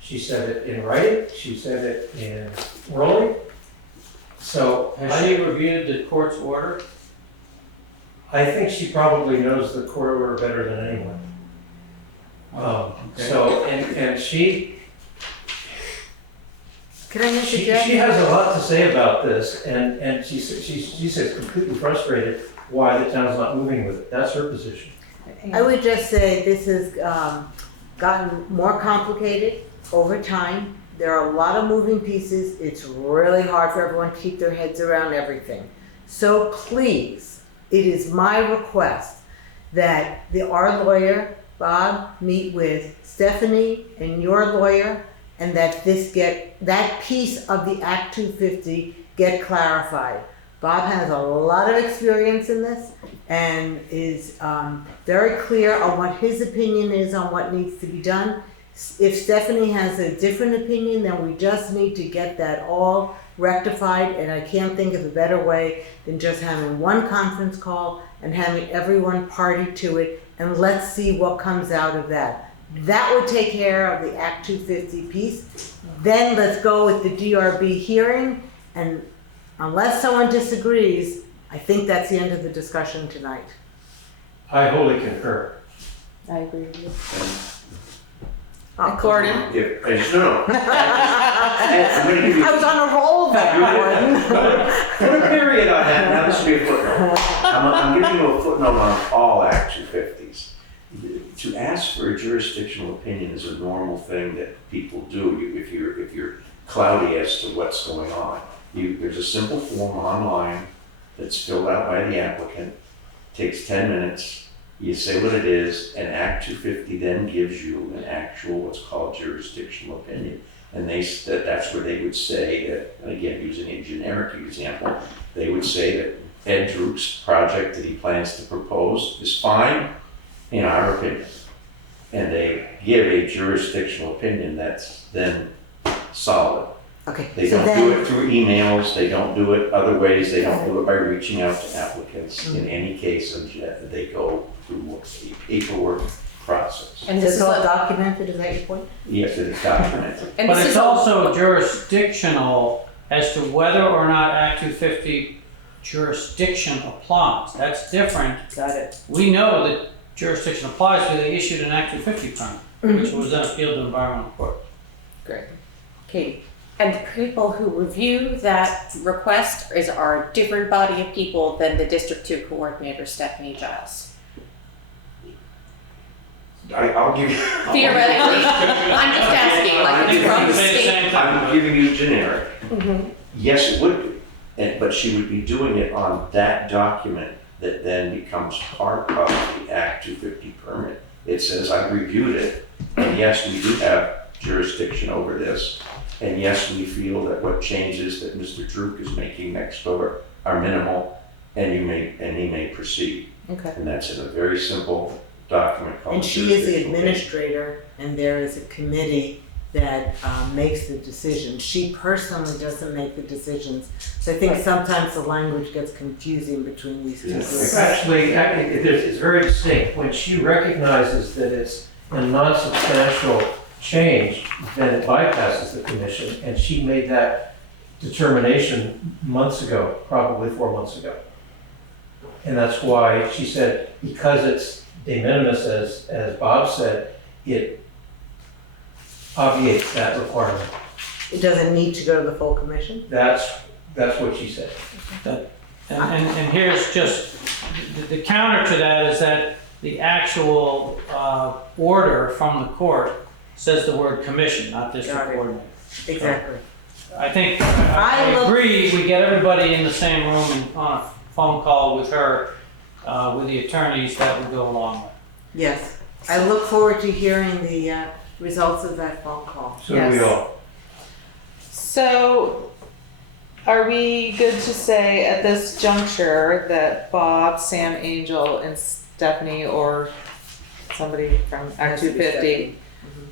She said it in writing. She said it in orally. So Has she reviewed the court's order? I think she probably knows the court order better than anyone. Okay. So, and she Can I she interject? has a lot to say about this, and she says completely frustrated why the town's not moving with it. That's her position. I would just say this has gotten more complicated over time. There are a lot of moving pieces. It's really hard for everyone to keep their heads around everything. So please, it is my request that our lawyer, Bob, meet with Stephanie and your lawyer, and that that piece of the Act 250 get clarified. Bob has a lot of experience in this and is very clear on what his opinion is on what needs to be done. If Stephanie has a different opinion, then we just need to get that all rectified, and I can't think of a better way than just having one conference call and having everyone party to it, and let's see what comes out of that. That would take care of the Act 250 piece. Then let's go with the DRB hearing, and unless someone disagrees, I think that's the end of the discussion tonight. I wholly concur. I agree with you. Oh, Gordon? Yeah, no. I'm gonna give you. I was on a roll that Put a period on that, now this will be a footnote. I'm giving you a footnote on all Act 250s. To ask for a jurisdictional opinion is a normal thing that people do if you're cloudy as to what's going on. There's a simple form online that's filled out by the applicant, takes 10 minutes, You say what it is, and Act 250 then gives you an actual, what's called jurisdictional opinion. And that's where they would say that, and again, using a generic example, they would say that Ed Druke's project that he plans to propose is fine, in our opinion. And they give a jurisdictional opinion that's then solid. Okay, They so don't do then, it through emails, they don't do it other ways, they don't do it by reaching out to applicants. In any case, they go through a paperwork process. And is this this is all a, documented, is that your point? Yes, it is documented. and But this it's is all, also jurisdictional as to whether or not Act 250 jurisdiction applies. That's different. Got it. We know that jurisdiction applies because they issued an Act 250 permit, which was then appealed to environmental court. great. Katie. And the people who review that request are a different body of people than the District 2 coordinator, Stephanie Giles. I'll give you. Theoretically, I'm just asking, like, from the state. I'm giving you generic. Mhm. Yes, it would be, but she would be doing it on that document that then becomes part of the Act 250 permit. It says, I reviewed it, and yes, we do have jurisdiction over this. And yes, we feel that what changes that Mr. Druke is making next door are minimal, and he may proceed. Okay. And that's in a very simple document called. And she is the jurisdictional opinion. administrator, and there is a committee that makes the decision. She personally doesn't make the decisions. So I think sometimes the language gets confusing between these two Yes. groups. Actually, it's very distinct. When she recognizes that it's a non-substantial change, then it bypasses the commission, and she made that determination months ago, probably 4 months ago. And that's why she said, because it's de minimis, as Bob said, it obviates that requirement. It doesn't need to go to the full commission? That's what she said. And here's just, the counter to that is that the actual order from the court says the word commission, not district Got it. coordinator. Exactly. I think, I agree, we get everybody in the same room and on a phone call with her, with the attorneys, that would go along with. Yes. I look forward to hearing the results of that phone call. So do we all. So, are we good to say at this juncture that Bob, Sam Angel, and Stephanie, or somebody from Act 250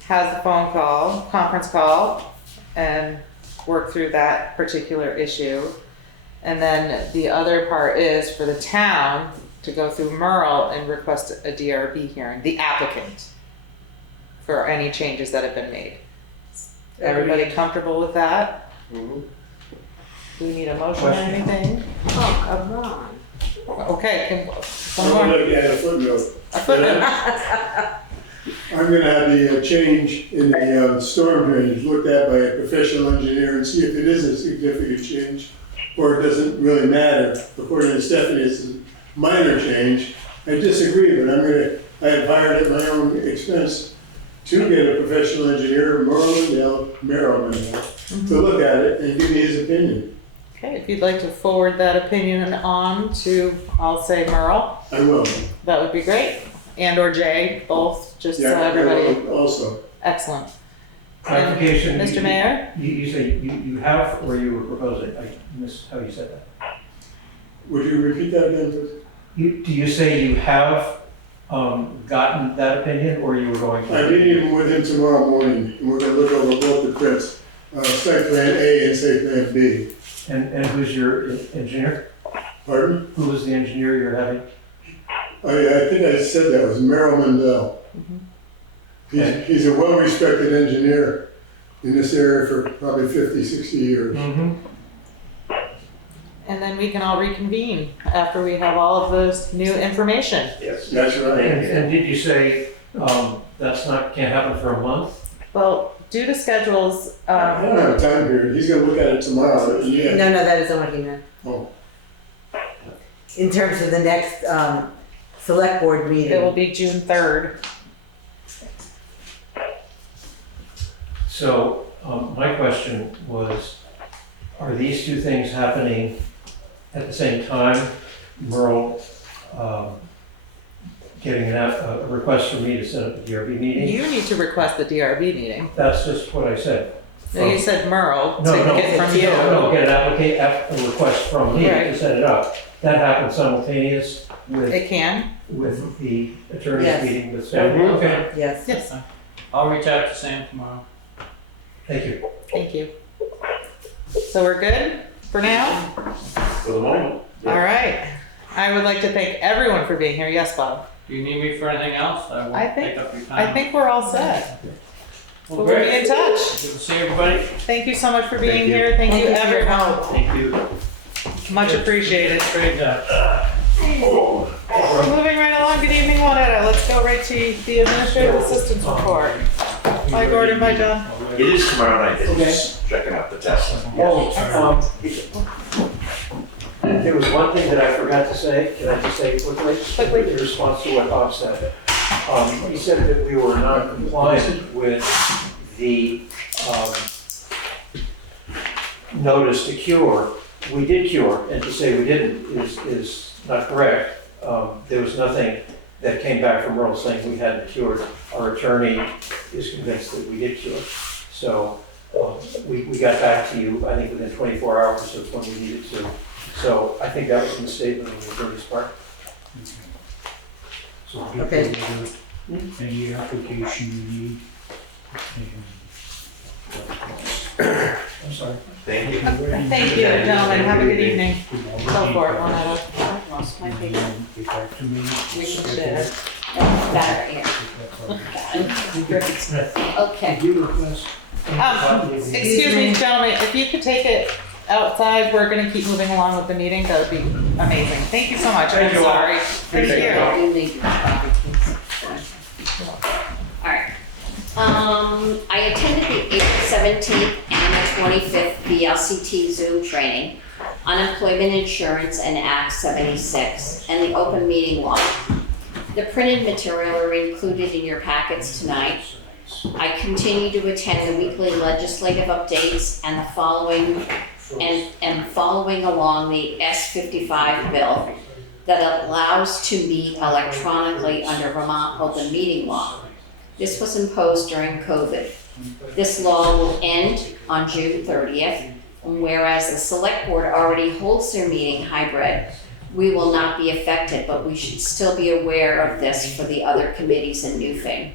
has a phone call, conference call, and work through that particular issue? And then the other part is for the town to go through Merle and request a DRB hearing, the applicant, for any changes that have been made. Everybody comfortable with that? Mhm. Do we need a motion or Question. anything? Oh, come on. Okay, one I'm more. gonna add a footnote. A footnote. I'm gonna have the change in the storm drainage looked at by a professional engineer and see if it is a significant change or it doesn't really matter. According to Stephanie, it's a minor change. I disagree, but I have hired at my own expense to get a professional engineer, Merrill, to look at it and give me his opinion. Okay, if you'd like to forward that opinion on to, I'll say Merle, I will. that would be great. And or Jay, both, just so Yeah, I everybody, will also. excellent. Clarification. Mr. Mayor? You say you have, or you were proposing, I missed how you said that. Would you repeat that again, please? Do you say you have gotten that opinion, or you were going to? I'm meeting with him tomorrow morning, and we're gonna look over both the prints, site plan A and site plan B. And who's your engineer? Pardon? Who was the engineer you're having? I think I said that was Merrill Mendel. He's a well-respected engineer in this area for probably 50, 60 years. Mm-hmm. And then we can all reconvene after we have all of this new information. Yes. That's right. And did you say can't happen for a month? Well, due to schedules, I don't have a time period. He's gonna look at it tomorrow. Yeah. No, that isn't what he meant. Oh. In terms of the next select board meeting. it will be June 3rd. So my question was, are these two things happening at the same time? Merle getting a request from me to set up a DRB meeting. You need to request the DRB meeting. That's just what I said. No, you said Merle to No, get from you. No, get a request from me Right. to set it up. That happened simultaneous with It can? the attorney's Yes. meeting with Sam. Mhm. Okay, Yes. Yes. I'll reach out to Sam tomorrow. thank you. Thank you. So we're good for now? For the moment. All right. I would like to thank everyone for being here. Yes, Bob? Do you need me for anything else? I I won't think- take up your time. I think we're all set. Well, We'll be great. in touch. Good to see everybody. Thank you so much for being Thank you. here. Thank you, Thank you for your everyone. help. Thank you. Much appreciated. Great job. We're moving right along. Good evening, Juanetta. Let's go right to the administrative assistance report. Bye, Gordon. Bye, John. It is tomorrow night, they're just checking out the test. There was one thing that I forgot to say. Can I just say it quickly? Quickly. In response to what Bob said. He said that we were not compliant with the notice to cure. We did cure, and to say we didn't is not correct. There was nothing that came back from Merle saying we hadn't cured. Our attorney is convinced that we did cure. So we got back to you, I think, within 24 hours of when we needed to. So I think that was a misstatement on the attorney's part. So Okay. any application you need. I'm sorry. Thank you. Thank you, gentlemen. Have a good evening. Go for it, Juanetta. I lost my paper. Get back to me. We can share. That's better here. Okay. Excuse me, gentlemen, if you could take it outside, we're gonna keep moving along with the meeting. That would be amazing. Thank you so much. I'm Thank you all. sorry. Thank Appreciate you. it. You need to copy these. Alright. I attended the April 17th and the 25th VLCT Zoom training, Unemployment Insurance and Act 76, and the open meeting law. The printed material are included in your packets tonight. I continue to attend the weekly legislative updates and the following along the S55 bill that allows to meet electronically under Vermont open meeting law. This was imposed during COVID. This law will end on June 30th, and whereas the select board already holds their meeting hybrid, we will not be affected, but we should still be aware of this for the other committees in Newfane.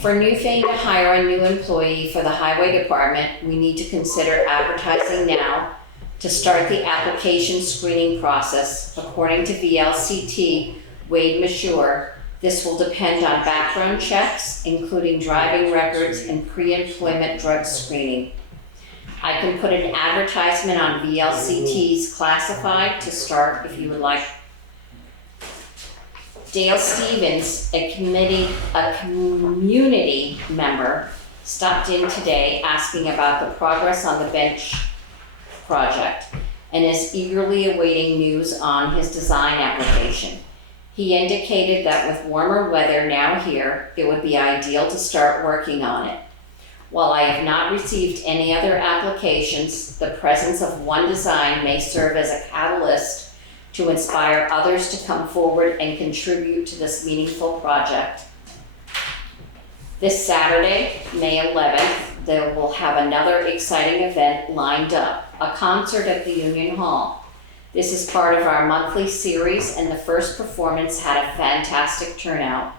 For Newfane to hire a new employee for the highway department, we need to consider advertising now to start the application screening process. According to VLCT Wade Mashur, this will depend on background checks, including driving records and pre-employment drug screening. I can put an advertisement on VLCT's classified to start if you would like. Dale Stevens, a community member, stopped in today asking about the progress on the bench project and is eagerly awaiting news on his design application. He indicated that with warmer weather now here, it would be ideal to start working on it. While I have not received any other applications, the presence of one design may serve as a catalyst to inspire others to come forward and contribute to this meaningful project. This Saturday, May 11th, they will have another exciting event lined up, a concert at the Union Hall. This is part of our monthly series, and the first performance had a fantastic turnout.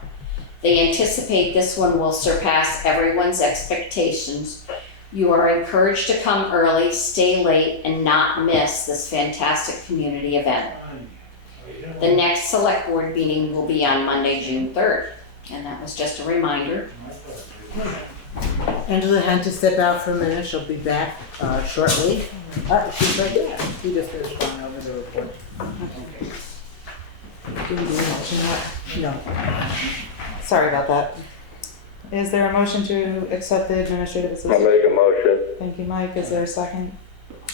They anticipate this one will surpass everyone's expectations. You are encouraged to come early, stay late, and not miss this fantastic community event. The next select board meeting will be on Monday, June 3rd, and that was just a reminder. Angela had to step out for a minute, she'll be back shortly. She's right there, we just finished going over the report. No. Sorry about that. Is there a motion to accept the administrative I'll assistant? make a motion. Thank you, Mike. Is there a second?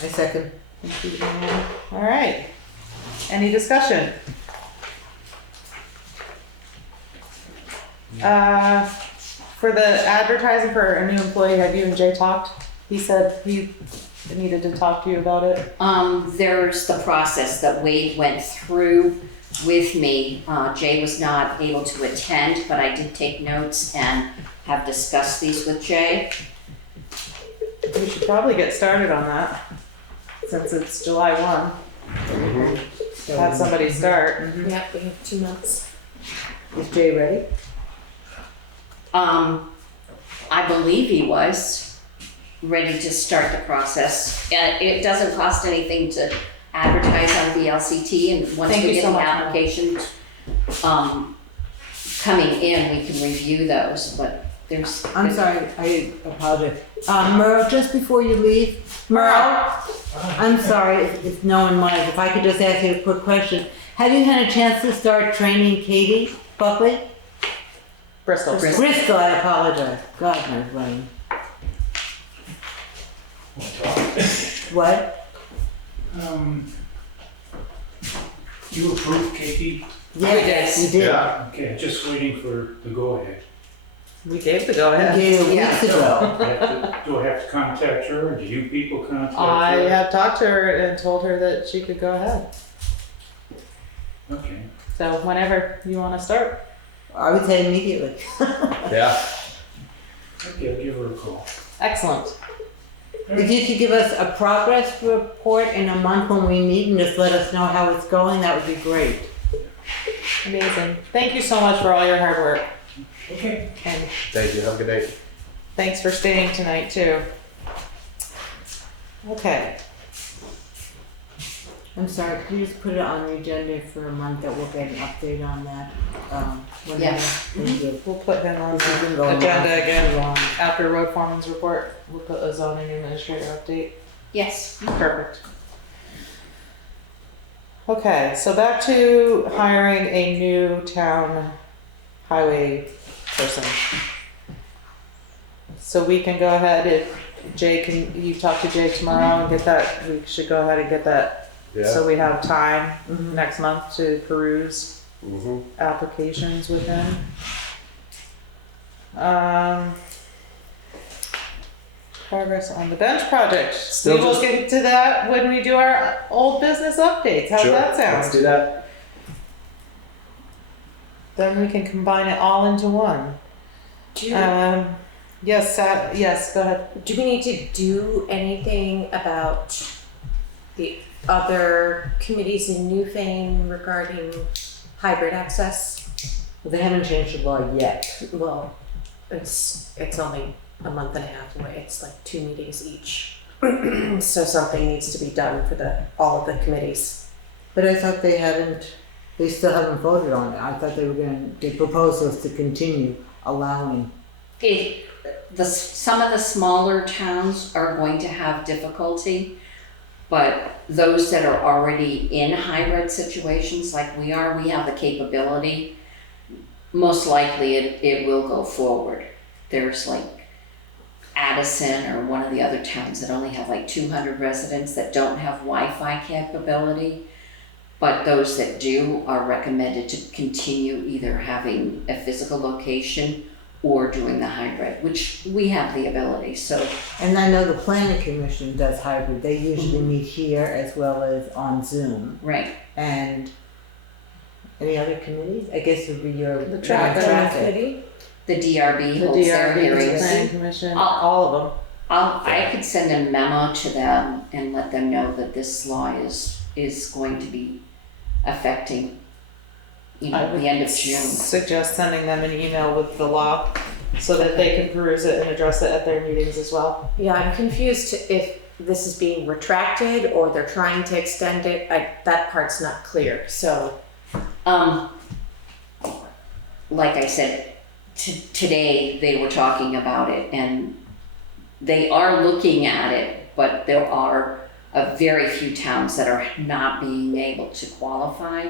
I second. Thank you, Ann. All right. Any discussion? For the advertising for a new employee, have you and Jay talked? He said he needed to talk to you about it. There's the process that Wade went through with me. Jay was not able to attend, but I did take notes and have discussed these with Jay. We should probably get started on that, since it's July 1. Have somebody start. Yep, we have 2 months. Is Jay ready? I believe he was ready to start the process. It doesn't cost anything to advertise on VLCT, and once Thank we you get so the much, applications coming in, we can review those, but there's. I'm sorry, I apologize. Merle, just before you leave, Merle, I'm sorry if no one minds, if I could just ask you a quick question. Have you had a chance to start training Katie Buckley? Bristol. Bristol, I apologize. God, my brain. What? You approved Katie? Yes, we did. Okay, just waiting for the go-ahead. We gave the We go-ahead. gave it weeks ago. Do I have to contact her, or do you people contact her? I have talked to her and told her that she could go ahead. Okay. So whenever you want to start. I would say immediately. Yeah. Okay, I'll give her a call. Excellent. If you could give us a progress report in a month when we meet and just let us know how it's going, that would be great. Amazing. Thank you so much for all your hard work. Okay. And Thank you. Have a good day. thanks for staying tonight too. Okay. I'm sorry, could you just put it on the agenda for a month that we'll get an update on that? Whenever? Yeah. Thank you. We'll put him on This has been the going on agenda for again too long. after road foreman's report. We'll put a zoning administrator update. Yes. Perfect. Okay, so back to hiring a new town highway person. So we can go ahead, if Jay you talk to Jay tomorrow and get that, we should go ahead and get that. So we have time next month to peruse applications with him. Progress on the bench project. Still We will just- get to that when we do our old business updates. How's that sound? Let's do that. Then we can combine it all into one. Yes, yes, go ahead. Do we need to do anything about the other committees in Newfane regarding hybrid access? Well, they haven't changed the law yet. Well, it's only a month and a half away. It's like 2 meetings each. So something needs to be done for all of the committees. But I thought they still haven't voted on it. I thought they proposed us to continue allowing. Some of the smaller towns are going to have difficulty, but those that are already in hybrid situations like we are, we have the capability. Most likely it will go forward. There's like Addison or one of the other towns that only have like 200 residents that don't have Wi-Fi capability, but those that do are recommended to continue either having a physical location or doing the hybrid, which we have the ability, so. And I know the planning commission does hybrid. They usually meet here as well as on Zoom. Right. And any other committees? I guess it would be your The traffic Committee? The DRB The holds their DRB, the hearings. planning commission, all of them. I could send a memo to them and let them know that this law is going to be affecting, I the would end of June. Suggest sending them an email with the law so that they can peruse it and address it at their meetings as well. Yeah, I'm confused if this is being retracted or they're trying to extend it. That part's not clear, so. Like I said, today they were talking about it and they are looking at it, but there are a very few towns that are not being able to qualify.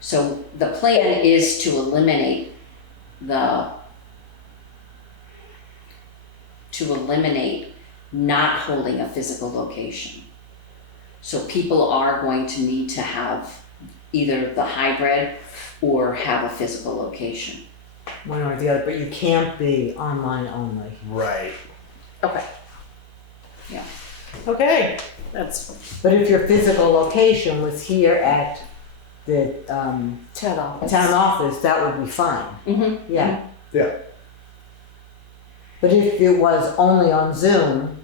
So the plan is to eliminate not holding a physical location. So people are going to need to have either the hybrid or have a physical location. One or the other, but you can't be online only. Right. Okay. Okay, That's But if your physical location was here at Town office. town office, that would be fine, Mhm. yeah. Yeah. But if it was only on Zoom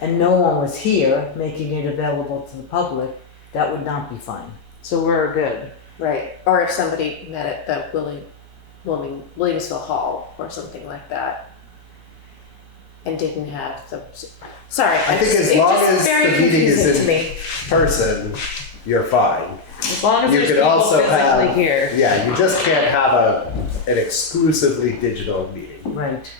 and no one was here making it available to the public, that would not be fine. So we're good. Right, or if somebody met at the Williamsville Hall or something like that and didn't have the, sorry. I think just- as it's long just as very the meeting is confusing to in me. person, you're fine. As long as You there's could people also physically have, here. yeah, you just can't have an exclusively digital meeting. Right.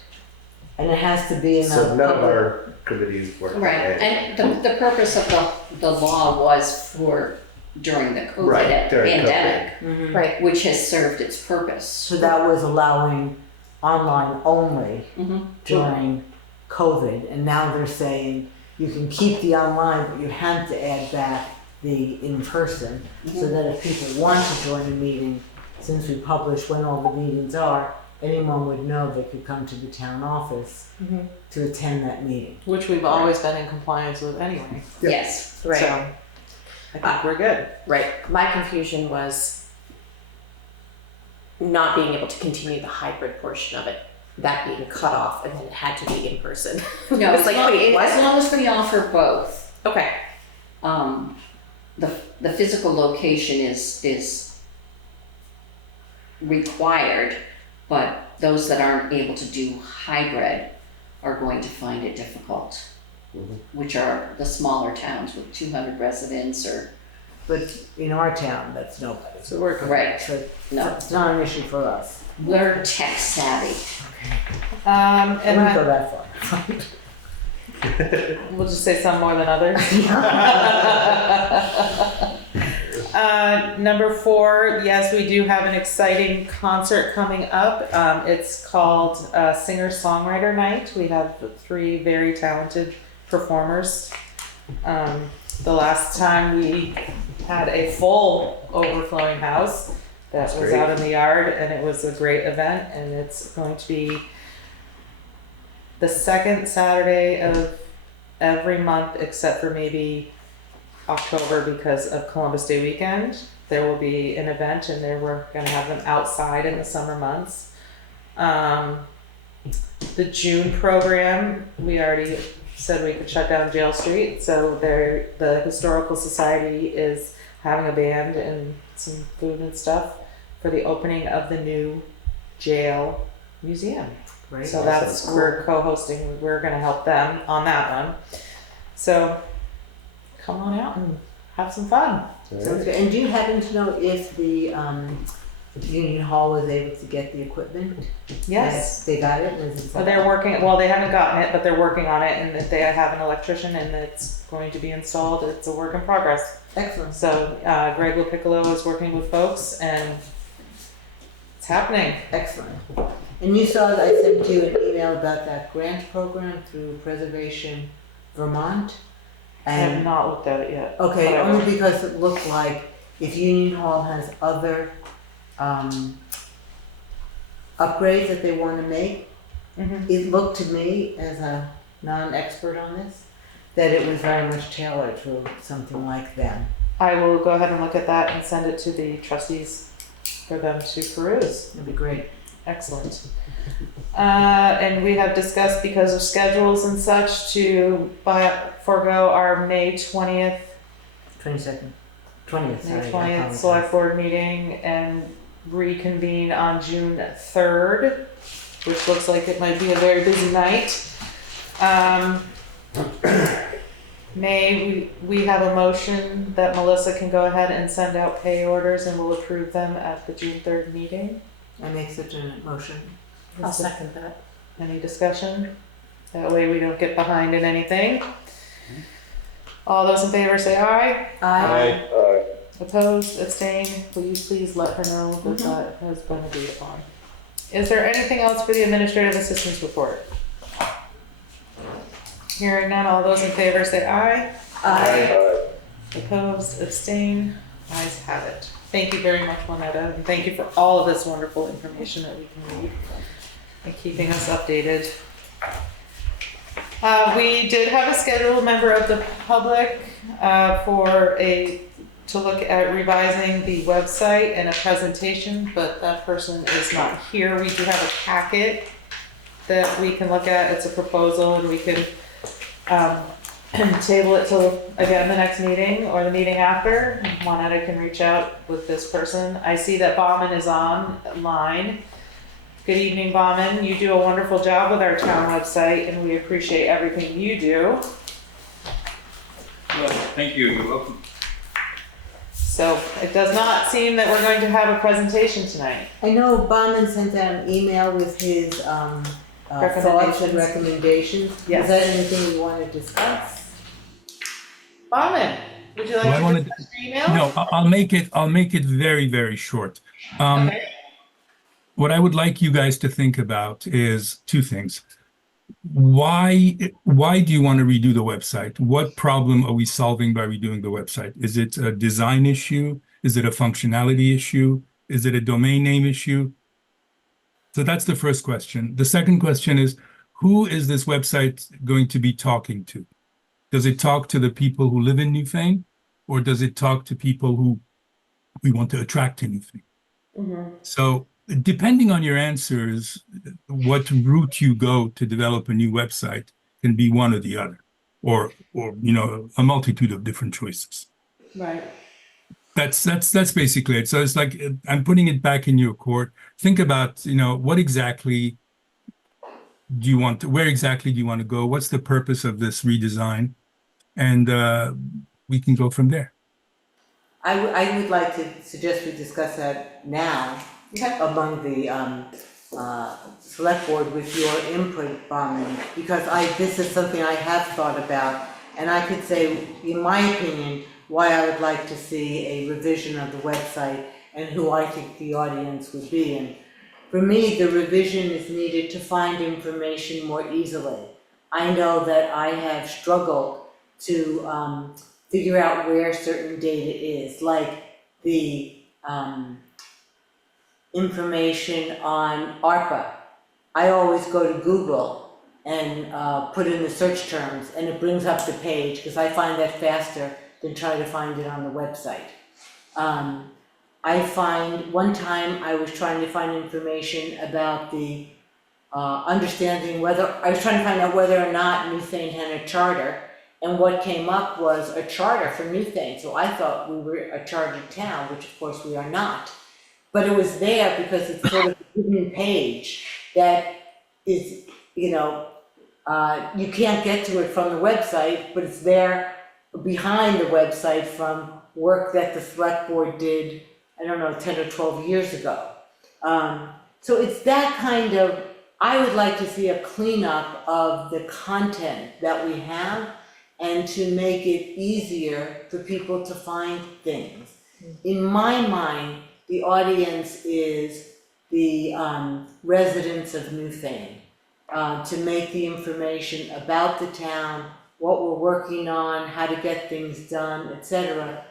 And it has to be in a So none of public, our committees work that Right, way. and the purpose of the law was for during the Right, COVID during pandemic, Mhm. Right, which has served its purpose. So that was allowing online only Mhm. during COVID, and now they're saying you can keep the online, but you have to add back the in-person, so that if people want to join a meeting, since we publish when all the meetings are, anyone would know they could come to the town office Mhm. to attend that meeting. Which we've always been in compliance with anyway. Yeah. Yes, right. So I think we're good. Right. My confusion was not being able to continue the hybrid portion of it, that being cut off, and then it had to be in person. no, It's as like, long, wait, what? as long as we offer both, Okay. the physical location is required, but those that aren't able to do hybrid are going to find it difficult, which are the smaller towns with 200 residents or, But in our town, that's nobody. So we're good. right, So no, it's not an issue for us. we're tech savvy. I And wouldn't go that far. we'll just say some more than others. Number 4, yes, we do have an exciting concert coming up. It's called Singer-Songwriter Night. We have 3 very talented performers. The last time we had a full overflowing house that That's was great. out in the yard, and it was a great event, and it's going to be the second Saturday of every month except for maybe October because of Columbus Day weekend. There will be an event, and we're going to have them outside in the summer months. The June program, we already said we could shut down Jail Street, so the Historical Society is having a band and some food and stuff for the opening of the new jail museum. Right? So that's, we're co-hosting, we're gonna help them on that one. So come on out and have some fun. Sounds good. And do you happen to know if the Union Hall was able to get the equipment? Yes. They got it? Was it Well, they're working, well, they haven't gotten it, but they're working on it, and that they have an electrician and it's going to be installed. It's a work in progress. Excellent. So Greg LaPiccolo is working with folks and it's happening. Excellent. And you saw that I sent you an email about that grant program through Preservation Vermont? I have And, not looked at it yet. okay, but I will. only because it looked like if Union Hall has other upgrades that they want to make, Mhm. it looked to me, as a non-expert on this, that it was very much tailored for something like them. I will go ahead and look at that and send it to the trustees for them to peruse. It'd be great. Excellent. And we have discussed, because of schedules and such, to forego our May 20th, 22nd, 20th, sorry. May I 20th apologize. select board meeting and reconvene on June 3rd, which looks like it might be a very busy night. We have a motion that Melissa can go ahead and send out pay orders and we'll approve them at the June 3rd meeting. I make such a motion. I'll second that. Any discussion? That way we don't get behind in anything. All those in favor say aye. Aye. Opposed, abstained, will you please let her know that that has been agreed upon? Is there anything else for the administrative assistance report? Hearing none, all those in favor say aye. Aye. Opposed, abstained, ayes have it. Thank you very much, Juanetta, and thank you for all of this wonderful information that we can read and keeping us updated. We did have a scheduled member of the public to look at revising the website and a presentation, but that person is not here. We do have a packet that we can look at. It's a proposal, and we can table it till, again, the next meeting or the meeting after. Juanetta can reach out with this person. I see that Bauman is online. Good evening, Bauman. You do a wonderful job with our town website, and we appreciate everything you do. Well, thank you. You're welcome. So it does not seem that we're going to have a presentation tonight. I know Bauman sent out an email with his thoughts and recommendations. Yes. Is that anything you want to discuss? Bauman, would you like Well, to discuss your email? No, I'll make it very, very short. Okay. What I would like you guys to think about is two things. Why do you want to redo the website? What problem are we solving by redoing the website? Is it a design issue? Is it a functionality issue? Is it a domain name issue? So that's the first question. The second question is, who is this website going to be talking to? Does it talk to the people who live in Newfane, or does it talk to people who we want to attract to Newfane? Mm-hmm. So depending on your answers, what route you go to develop a new website can be one or the other, or a multitude of different choices. Right. That's basically it. So it's like I'm putting it back in your court. Think about, what exactly do you want to, where exactly do you want to go? What's the purpose of this redesign? And we can go from there. I would like to suggest we discuss that now among the select board with your input, Bauman, because this is something I have thought about, and I could say, in my opinion, why I would like to see a revision of the website and who I think the audience would be. And for me, the revision is needed to find information more easily. I know that I have struggled to figure out where certain data is, like the information on ARPA. I always go to Google and put in the search terms, and it brings up the page, because I find that faster than try to find it on the website. I find one time I was trying to find information about the understanding whether, I was trying to find out whether or not Newfane had a charter, and what came up was a charter for Newfane. So I thought we were a chartered town, which of course we are not. But it was there because it's sort of a hidden page that is, you can't get to it from the website, but it's there behind the website from work that the select board did, 10 or 12 years ago. So it's that kind of, I would like to see a cleanup of the content that we have and to make it easier for people to find things. In my mind, the audience is the residents of Newfane, to make the information about the town, what we're working on, how to get things done, etc.,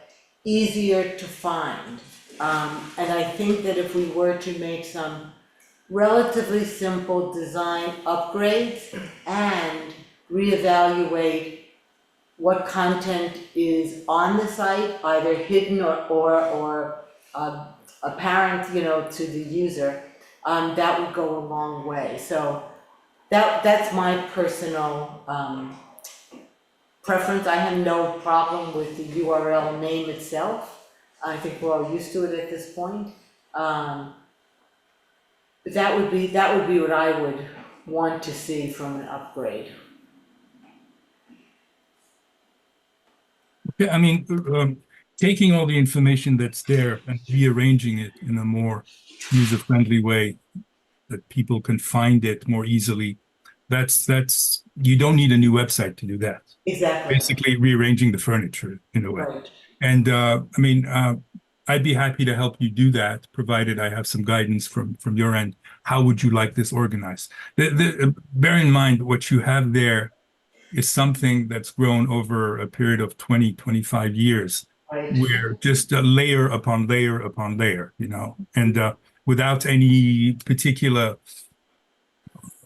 easier to find. And I think that if we were to make some relatively simple design upgrades and reevaluate what content is on the site, either hidden or apparent, to the user, that would go a long way. So that's my personal preference. I have no problem with the URL name itself. I think we're all used to it at this point. But that would be what I would want to see from an upgrade. Yeah, I mean, taking all the information that's there and rearranging it in a more user-friendly way that people can find it more easily, that's you don't need a new website to do that. Exactly. Basically rearranging the furniture in a way. Right. And I'd be happy to help you do that, provided I have some guidance from your end. How would you like this organized? Bear in mind what you have there is something that's grown over a period of 20, 25 years, Right. where just layer upon layer upon layer, and without any particular,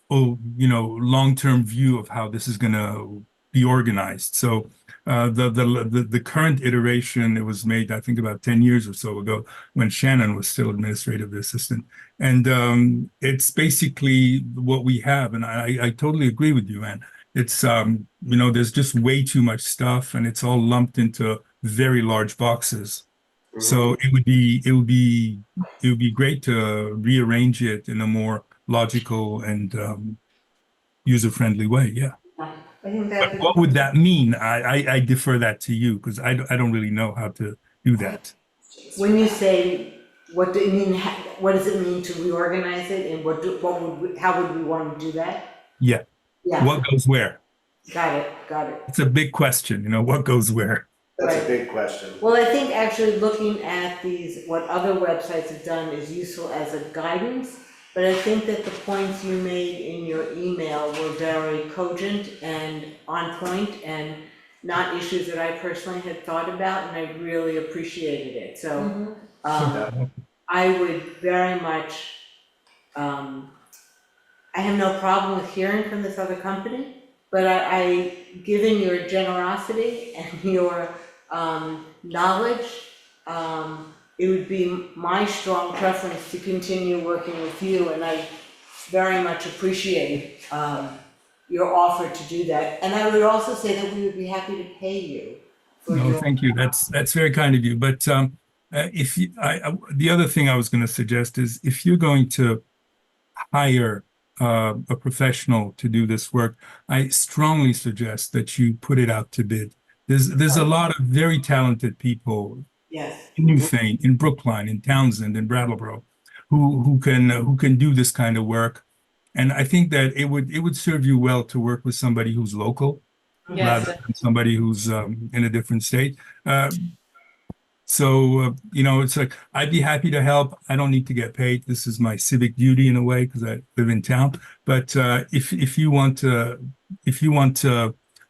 long-term view of how this is going to be organized. So the current iteration, it was made, I think, about 10 years or so ago when Shannon was still administrative assistant. And it's basically what we have. And I totally agree with you, man. It's, there's just way too much stuff and it's all lumped into very large boxes. So it would be great to rearrange it in a more logical and user-friendly way. Yeah. I think But that, what would that mean? I defer that to you because I don't really know how to do that. when you say, what do you mean, what does it mean to reorganize it, and how would we want to do that? Yeah. Yeah, What goes where? got it. It's a big question, what goes where? That's Right. a big question. Well, I think actually looking at what other websites have done is useful as a guidance, but I think that the points you made in your email were very cogent and on point and not issues that I personally had thought about, and I really appreciated it. So, I would very much, I have no problem with hearing from this other company, but given your generosity and your knowledge, it would be my strong preference to continue working with you, and I very much appreciate your offer to do that. And I would also say that we would be happy to pay you for No, your. thank you. That's very kind of you. But the other thing I was going to suggest is if you're going to hire a professional to do this work, I strongly suggest that you put it out to bid. There's a lot of very talented people Yes. in Newfane, in Brookline, in Townsend, in Brattleboro, who can do this kind of work. And I think that it would serve you well to work with somebody who's local Yes. rather than somebody who's in a different state. It's like, I'd be happy to help. I don't need to get paid. This is my civic duty in a way because I live in town. But if you want to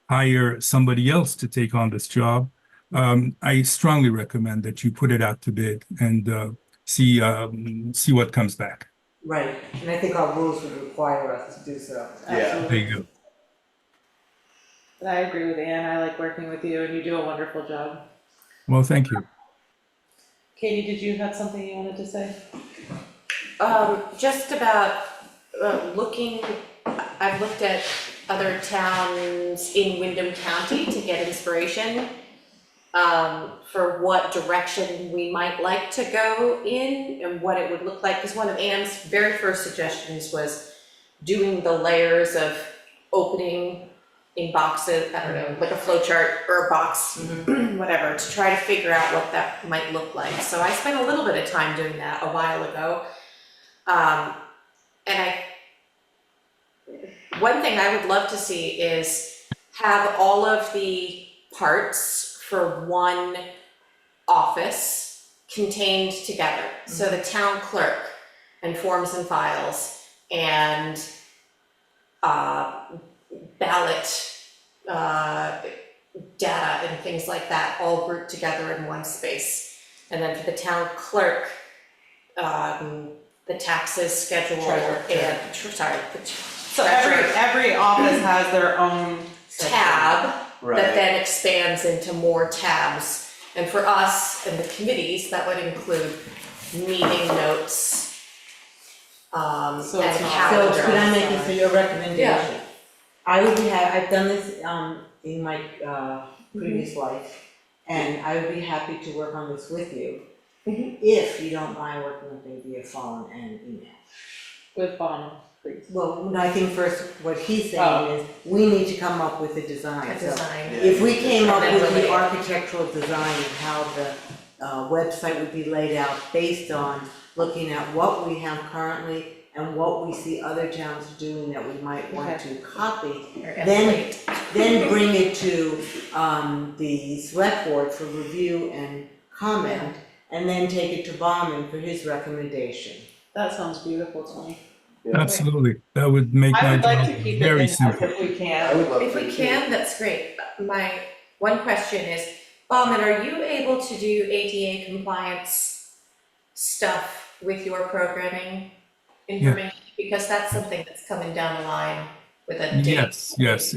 hire somebody else to take on this job, I strongly recommend that you put it out to bid and see what comes back. Right, and I think our rules would require us to do so. Yeah. There you go. But I agree with Anne. I like working with you, and you do a wonderful job. Well, thank you. Katie, did you have something you wanted to say? Just about I've looked at other towns in Windham County to get inspiration for what direction we might like to go in and what it would look like. Because one of Anne's very first suggestions was doing the layers of opening in boxes, I don't know, like a flow chart or a box, whatever, to try to figure out what that might look like. So I spent a little bit of time doing that a while ago. One thing I would love to see is have all of the parts for one office contained together. So the town clerk and forms and files and ballot data and things like that all grouped together in one space. And then for the town clerk, the taxes schedule and, So every office has their own tab Right. that then expands into more tabs. And for us and the committees, that would include meeting notes, So it's and not- calendar. So could I make this your recommendation? Yeah. I would I've done this in my previous life, and I would be happy to work on this with you, if you don't mind working with me via phone and email. with Bonham, please. Well, no, I think first, what he's saying is, we need to come up with a design. A So design. if we came up And then with the relate. architectural design of how the website would be laid out based on looking at what we have currently and what we see other towns doing that we might want to copy, then bring it to the select board for review and comment, and then take it to Bauman for his recommendation. That sounds beautiful to me. Absolutely. That would make I my would like job to keep it very in-house simple. if we I can. would love If for we you to- can, that's great. My one question is, Bauman, are you able to do ADA compliance stuff with your programming information? Because that's something that's coming down the line with a date. Yes.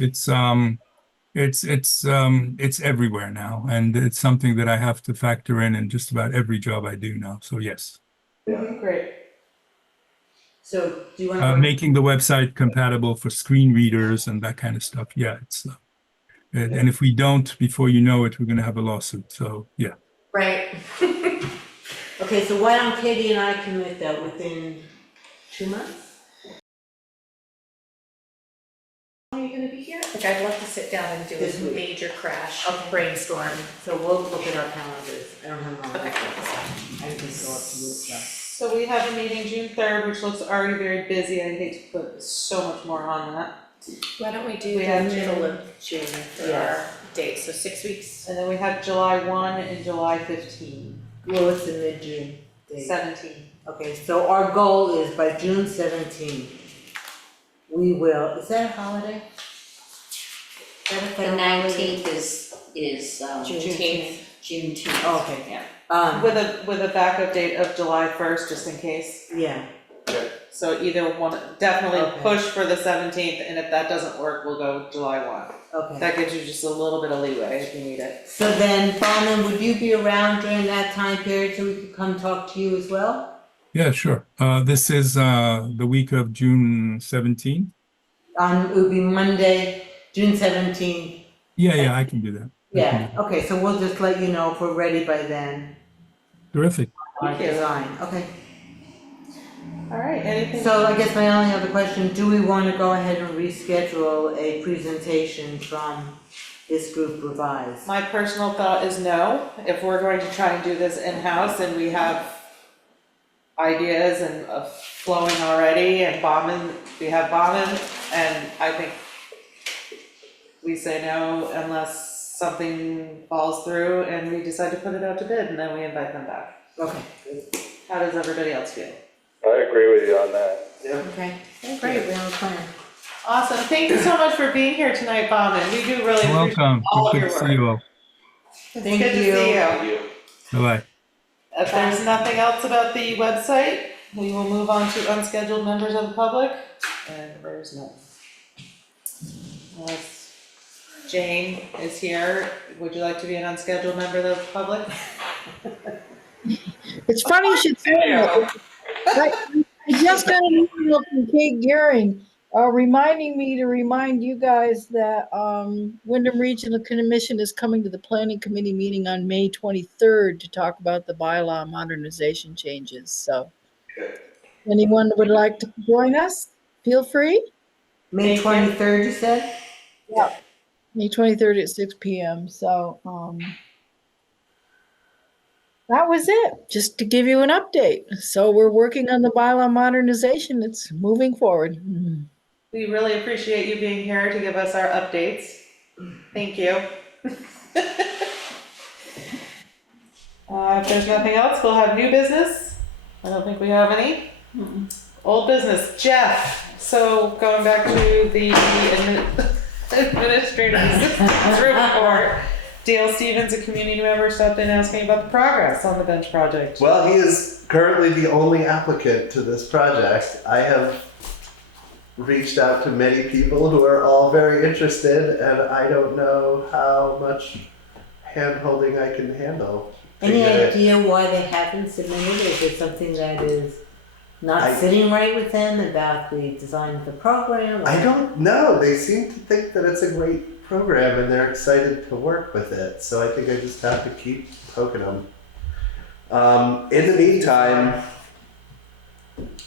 it's everywhere now, and it's something that I have to factor in just about every job I do now. So yes, Great. So do you want to? making the website compatible for screen readers and that kind of stuff. Yeah, it's and if we don't, before you know it, we're going to have a lawsuit. So yeah. Right. Okay, so why don't Katie and I commit that within 2 months? Are you gonna be here? Like, I'd love to sit down and do This a week. major crash Okay. brainstorm. So we'll look at our calendars. I don't have mine. Okay. I can go up to this stuff. So we have a meeting June 3rd, which looks already very busy. I hate to put so much more on that. Why don't we do We the have middle of June for Yes. our date, so 6 weeks? And then we have July 1 and July 15, Well, it's the mid-June date. 17. Okay, so our goal is by June 17th, we will, is that a holiday? Is that a The federal holiday? 19th is Juneteenth. Juneteenth. Oh, okay. Yeah. With a backup date of July 1st, just in case. Yeah, So either one, definitely Okay. push for the 17th, and if that doesn't work, we'll go July 1. okay. That gives you just a little bit of leeway if you need it. So then, Foreman, would you be around during that time period so we could come talk to you as well? Yeah, sure. This is the week of June 17th. It would be Monday, June 17th. Yeah, I can do that. Yeah, okay, so we'll just let you know if we're ready by then. Terrific. Thank you. Design, okay. All right, anything? So I guess my only other question, do we want to go ahead and reschedule a presentation from this group Revise? My personal thought is no. If we're going to try and do this in-house and we have ideas and flowing already and we have bombing, and I think we say no unless something falls through and we decide to put it out to bid and then we invite them back. Okay. How does everybody else feel? I agree with you on that. Okay, great, we have a plan. Awesome. Thank you so much for being here tonight, Bauman. We do really appreciate Welcome. all of Good your to work. see you all. It's Thank good to you. see you. Bye-bye. If there's nothing else about the website, we will move on to unscheduled members of the public. And there's none. Unless Jane is here, would you like to be an unscheduled member of the public? It's funny you should say that. I just got an email from Kate Gearing reminding me to remind you guys that Wyndham Regional Commission is coming to the Planning Committee meeting on May 23rd to talk about the bylaw modernization changes. So anyone would like to join us, feel free. May 23rd, you said? Yeah. May 23rd at 6 p.m. So that was it, just to give you an update. So we're working on the bylaw modernization. It's moving forward. We really appreciate you being here to give us our updates. Thank you. If there's nothing else, we'll have new business. I don't think we have any. Old business. Jeff, so going back to the administrative assistant's report, Dale Stevens, a community member, stopped in asking about the progress on the bench project. Well, he is currently the only applicant to this project. I have reached out to many people who are all very interested, and I don't know how much hand-holding I can handle. Any idea why they haven't submitted? Is it something that is not sitting right with them about the design of the program? I don't know. They seem to think that it's a great program and they're excited to work with it. So I think I just have to keep poking them. In the meantime,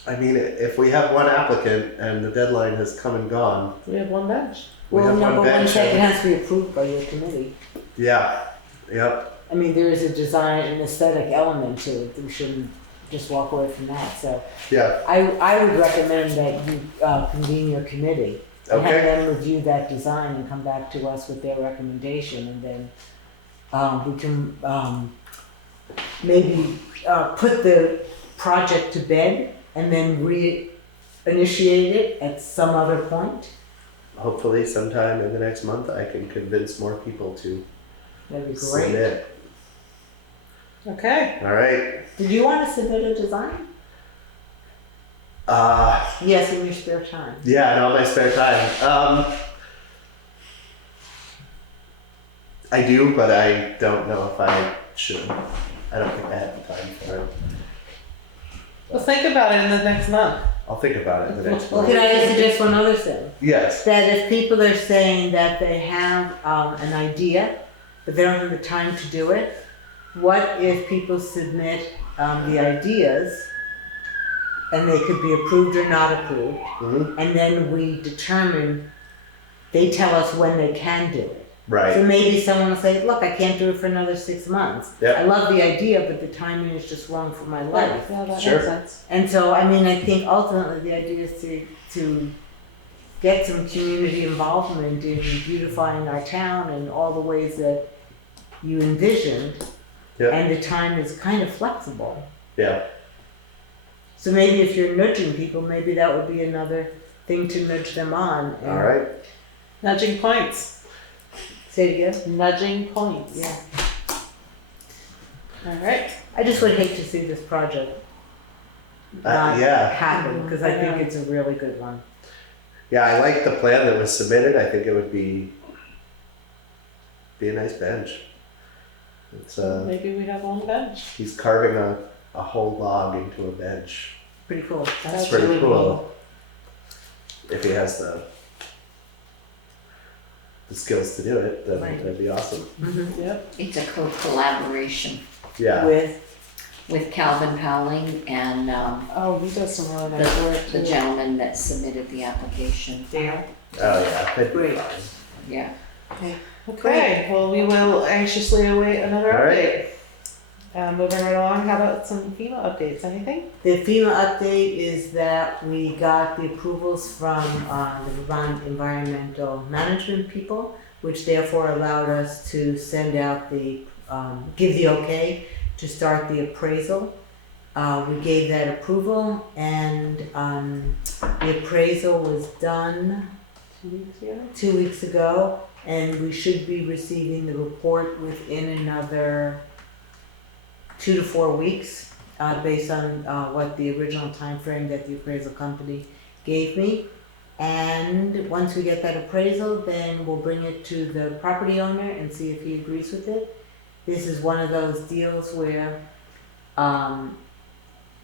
I mean, if we have one applicant and the deadline has come and gone. We have one bench. Well, number one check, it has to be approved by your committee. Yeah, yep. I mean, there is a design and aesthetic element to it. We shouldn't just walk away from that. So Yeah. I would recommend that you convene your committee and have them review that design and come back to us with their recommendation, and then we can maybe put the project to bed and then re-initiate it at some other point. Hopefully sometime in the next month I can convince more people to That'd be great. submit. Okay. All right. Did you want to submit a design? Yes, in your spare time. Yeah, in all my spare time. I do, but I don't know if I should. I don't think I have the time for it. Well, think about it in the next month. I'll think about it the next Well, month. can I suggest one other thing? Yes. That if people are saying that they have an idea, but they don't have the time to do it, what if people submit the ideas and they could be approved or not approved, and then we determine, they tell us when they can do it. Right. So maybe someone will say, look, I can't do it for another 6 months. Yep. I love the idea, but the timing is just wrong for my life. Yeah, that Sure. makes sense. And so, I mean, I think ultimately the idea is to get some community involvement in beautifying our town in all the ways that you envisioned. Yep. And the time is kind of flexible. Yeah. So maybe if you're nudging people, maybe that would be another thing to nudge them on. And All right. Nudging points. Say it again? Nudging points. Yeah. All right. I just would hate to see this project not Yeah. happen, because I think it's a really good one. Yeah, I like the plan that was submitted. I think it would be a nice bench. It's Maybe we have on the bench. he's carving a whole log into a bench. Pretty cool. That's pretty really cool. If he has the skills to do it, then Right. that'd be awesome. Yep. It's a collaboration Yeah. With Calvin Powling and Oh, he does some really nice work the too. gentleman that submitted the application. Dale. Oh yeah. That'd be Great. fine. Yeah. Okay, well, we will anxiously await another All right. update. Moving right along, how about some FEMA updates? Anything? The FEMA update is that we got the approvals from the Vermont Environmental Management people, which therefore allowed us to send out give the okay to start the appraisal. We gave that approval, and the appraisal was done 2 weeks ago, and we should be receiving the report within another 2 to 4 weeks, based on what the original time frame that the appraisal company gave me. And once we get that appraisal, then we'll bring it to the property owner and see if he agrees with it. This is one of those deals where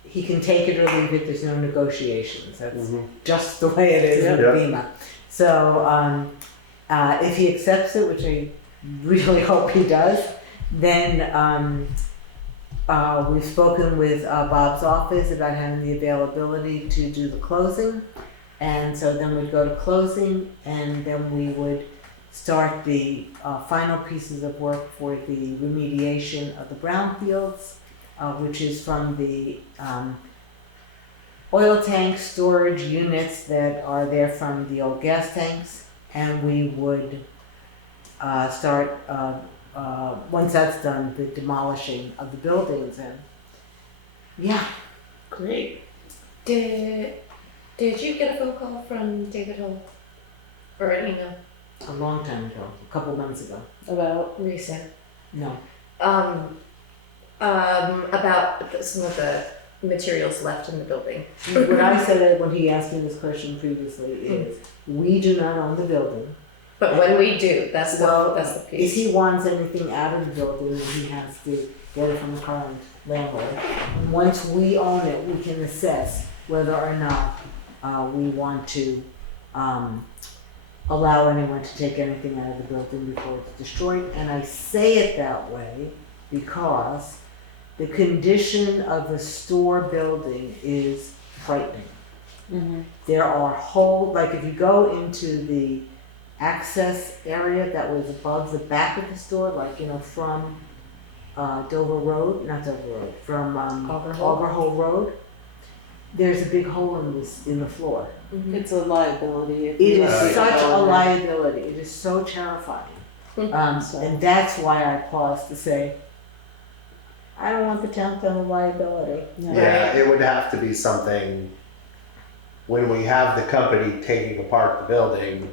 he can take it or leave it, there's no negotiations. That's just the way it is in FEMA. So if he accepts it, which I really hope he does, then we've spoken with Bob's office about having the availability to do the closing. And so then we'd go to closing, and then we would start the final pieces of work for the remediation of the brownfields, which is from the oil tank storage units that are there from the old gas tanks. And we would start, once that's done, the demolishing of the buildings. And yeah. Great. Did you get a phone call from David Hill or an email? A long time ago, a couple months ago. About Recent. No. About some of the materials left in the building. What I said when he asked me this question previously is, we do not own the building. But when we do, that's the If piece. he wants anything out of the building, then he has to get it from the current landlord. And once we own it, we can assess whether or not we want to allow anyone to take anything out of the building before it's destroyed. And I say it that way because the condition of the store building is frightening. There are like if you go into the access area that was above the back of the store, like, from Dover Road, not Dover Road, from Overhole Road, there's a big hole in the floor. it's a liability. It is such a liability. It is so terrifying. And that's why I paused to say, I don't want the town to have a liability. Yeah, it would have to be something, when we have the company taking apart the building,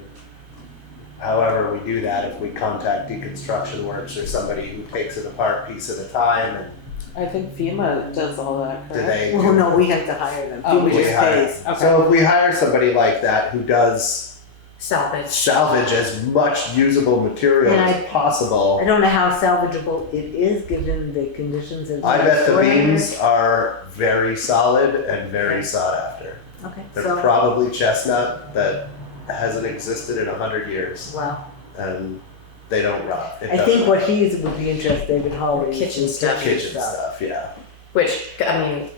however we do that, if we contact Deconstruction Works or somebody who takes it apart piece at a time, and I think FEMA does all that, do correct? they? Well, no, we have to hire them. Oh, FEMA we just hire- pays. Okay. So if we hire somebody like that who does salvage as much usable material And as possible. I don't know how salvageable it is, given the conditions of. I bet the beams are very solid and very sought after. Okay, They're so, probably chestnut that hasn't existed in 100 years, wow. and they don't rot. It I doesn't think what he would be interested, David Hallway. Kitchen stuff. kitchen stuff, yeah. which, I mean,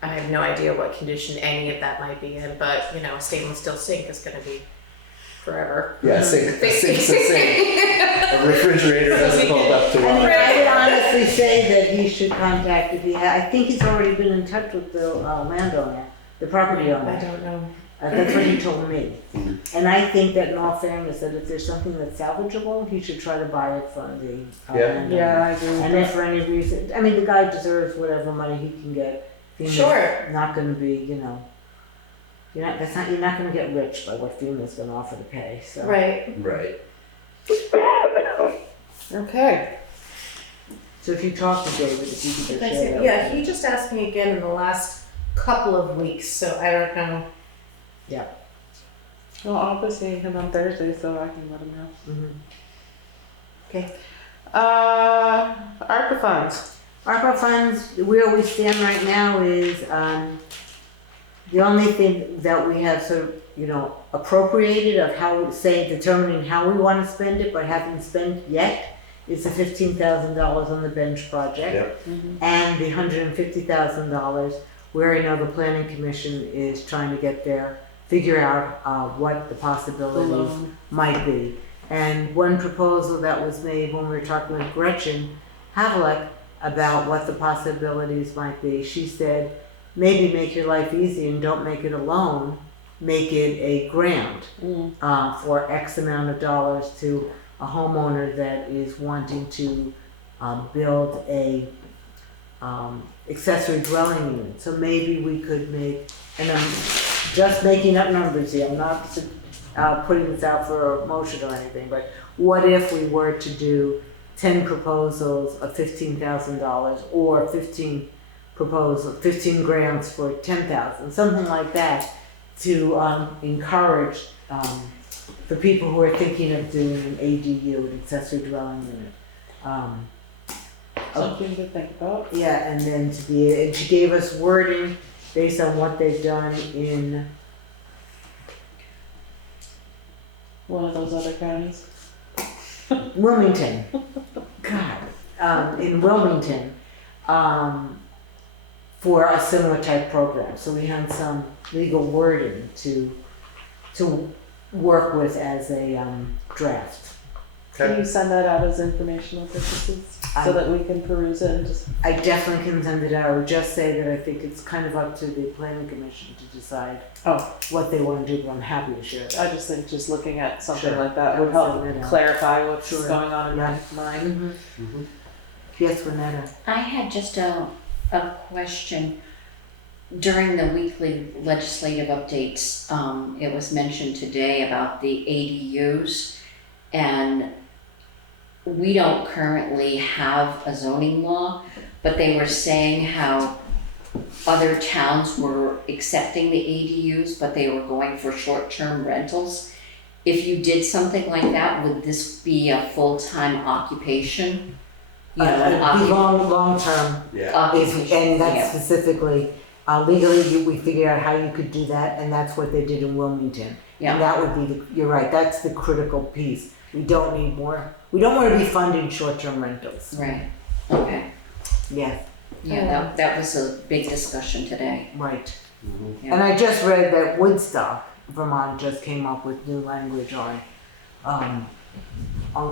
I have no idea what condition any of that might be in, but, you know, a stainless steel sink is gonna be forever. Yeah, sink's a sink. A refrigerator doesn't hold up to I mean, water. I would honestly say that he should contact, if he I think he's already been in touch with the landowner, the property owner. I don't know. That's what he told me. Mm. And I think that in all fairness, that if there's something that's salvageable, he should try to buy it from the Yeah. landowner. Yeah, I agree with And if for any reason, I mean, the guy deserves whatever money he can get. FEMA's Sure. not gonna be, you know, you're not gonna get rich by what FEMA's gonna offer to pay, so. Right. Right. Okay. So if you talk to David, if you could just share that. Yeah, he just asked me again in the last couple of weeks, so I don't know. Well, I'll be seeing him on Thursday, so I can let him know. Mhm. ARPA funds. ARPA funds, where we stand right now is, the only thing that we have sort of, you know, appropriated of how, determining how we want to spend it, but haven't spent yet, is the $15,000 on the bench project. Yep. And the $150,000, where I know the planning commission is trying to figure out what the possibilities might be. And one proposal that was made when we were talking with Gretchen Havlick about what the possibilities might be, she said, maybe make your life easy and don't make it a loan, make it a grant for X amount of dollars to a homeowner that is wanting to build a accessory dwelling unit. So maybe we could make, and I'm just making up numbers here, I'm not putting this out for a motion or anything, but what if we were to do 10 proposals of $15,000 or 15 grants for 10,000, something like that, to encourage for people who are thinking of doing an ADU, an accessory dwelling unit. Something to think about. Yeah, and then and she gave us wording based on what they've done in One of those other counties. Wilmington. God, in Wilmington, for a similar type program. So we had some legal wording to work with as a draft. Can you send that out as informational purposes so that we can peruse it and just? I definitely can send it out. I would just say that I think it's kind of up to the planning commission to decide what they want to do, but I'm happy to share that. I just think just looking at something Sure. like that would help clarify what's Sure. going on in Yeah. my mind. Yes, Renetta. I had just a question. During the weekly legislative updates, it was mentioned today about the ADUs, and we don't currently have a zoning law, but they were saying how other towns were accepting the ADUs, but they were going for short-term rentals. If you did something like that, would this be a full-time occupation? You know, It'd be long term. Yeah. occupation, And that's yeah. specifically, legally, we figured out how you could do that, and that's what they did in Wilmington. Yeah. And that would be, you're right, that's the critical piece. We don't need more, we don't want to be funding short-term rentals. Right, okay. Yes, Yeah, that was a big discussion today. right. Yeah. And I just read that Woodstock, Vermont just came up with new language on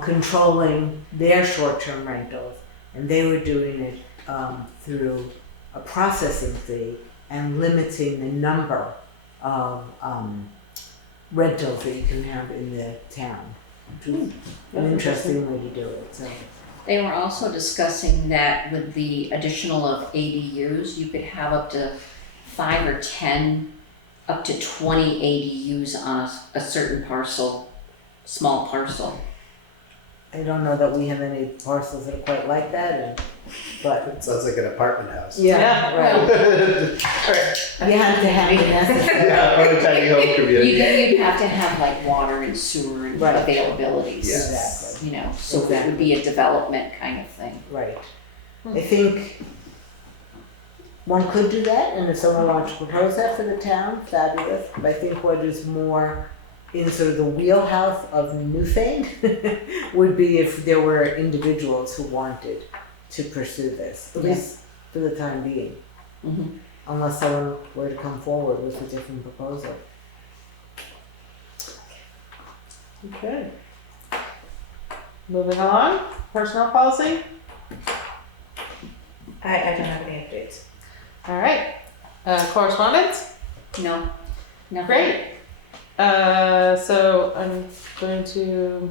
controlling their short-term rentals. And they were doing it through a processing fee and limiting the number of rentals that you can have in the town. An interesting way to do it, so. They were also discussing that with the additional of ADUs, you could have up to 5 or 10, up to 20 ADUs on a certain parcel, small parcel. I don't know that we have any parcels that are quite like that, but. It sounds like an apartment house. Yeah, Right. Right. You have to have the necessary. Yeah, or a tiny home community. You'd have to have like water and sewer and Right. availabilities. Exactly. You know, so it would be a development kind of thing. Right. I think one could do that, and if someone wants to propose that for the town, fabulous. But I think what is more in sort of the wheelhouse of Newfane would be if there were individuals who wanted to pursue this, at least for the time being. Mm-hmm. Unless someone were to come forward with a different proposal. Okay. Moving on, personnel policy. I don't have any updates. All right. Correspondence? No. Great. So I'm going to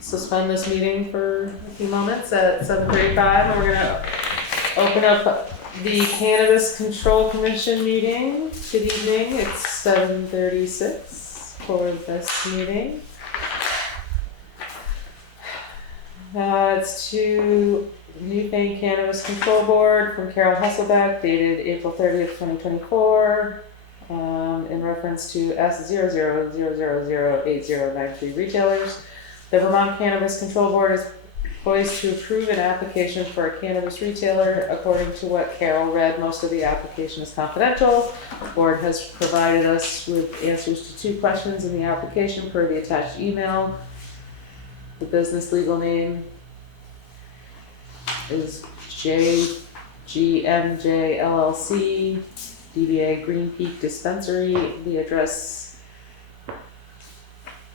suspend this meeting for a few moments at 7:35, and we're gonna open up the Cannabis Control Commission meeting. Good evening. It's 7:36 for this meeting. It's to Newfane Cannabis Control Board from Carol Hesselbeck, dated April 30th, 2024, in reference to S00008093 retailers. The Vermont Cannabis Control Board is poised to approve an application for a cannabis retailer. According to what Carol read, most of the application is confidential. The board has provided us with answers to 2 questions in the application per the attached email. The business legal name is JGMJ LLC, DBA Green Peak Dispensary. The address, I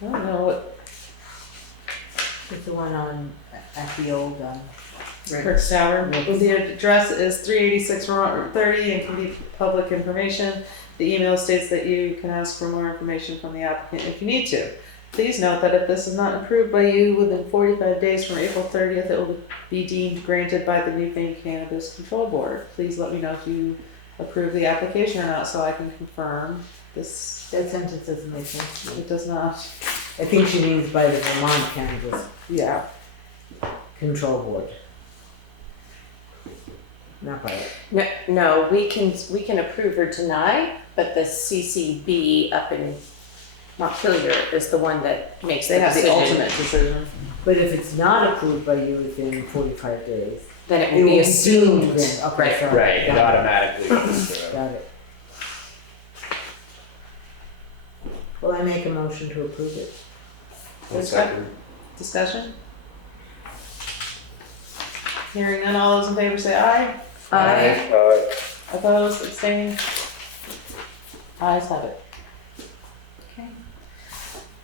don't know what. It's the one at the old, Kirk's Tower. Yes. The address is 386 Route 30 and can be public information. The email states that you can ask for more information from the applicant if you need to. Please note that if this is not approved by you within 45 days from April 30th, it will be deemed granted by the Newfane Cannabis Control Board. Please let me know if you approve the application or not so I can confirm this. that sentence doesn't make sense. It does not. I think she means by the Vermont Cannabis Yeah. Control Board. Not by it. No, we can approve or deny, but the CCB up in Montpelier is the one that makes They the have the decision. ultimate decision. But if it's not approved by you within 45 days, Then it it will be will assumed. then. Okay, Right. sorry. Right, it Got automatically goes through. Got it. Well, I make a motion to approve it. Discussion? Hearing none, all those in favor say aye. Aye. Opposed, abstaining? Ayes have it. Okay.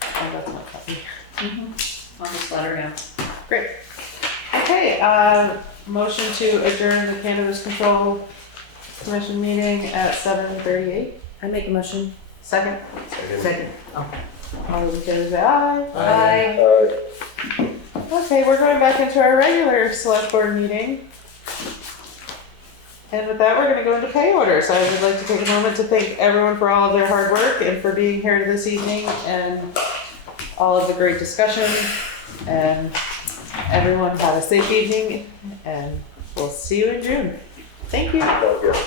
Oh, that's my copy. I'll just let her know. Great. Okay, motion to adjourn the Cannabis Control Commission meeting at 7:38. I make a motion. Second, Second. Oh. all those in favor say aye. Aye. Okay, we're going back into our regular select board meeting. And with that, we're gonna go into pay orders. I would like to take a moment to thank everyone for all of their hard work and for being here this evening and all of the great discussion. And everyone have a safe evening and we'll see you in June. Thank you. Okay.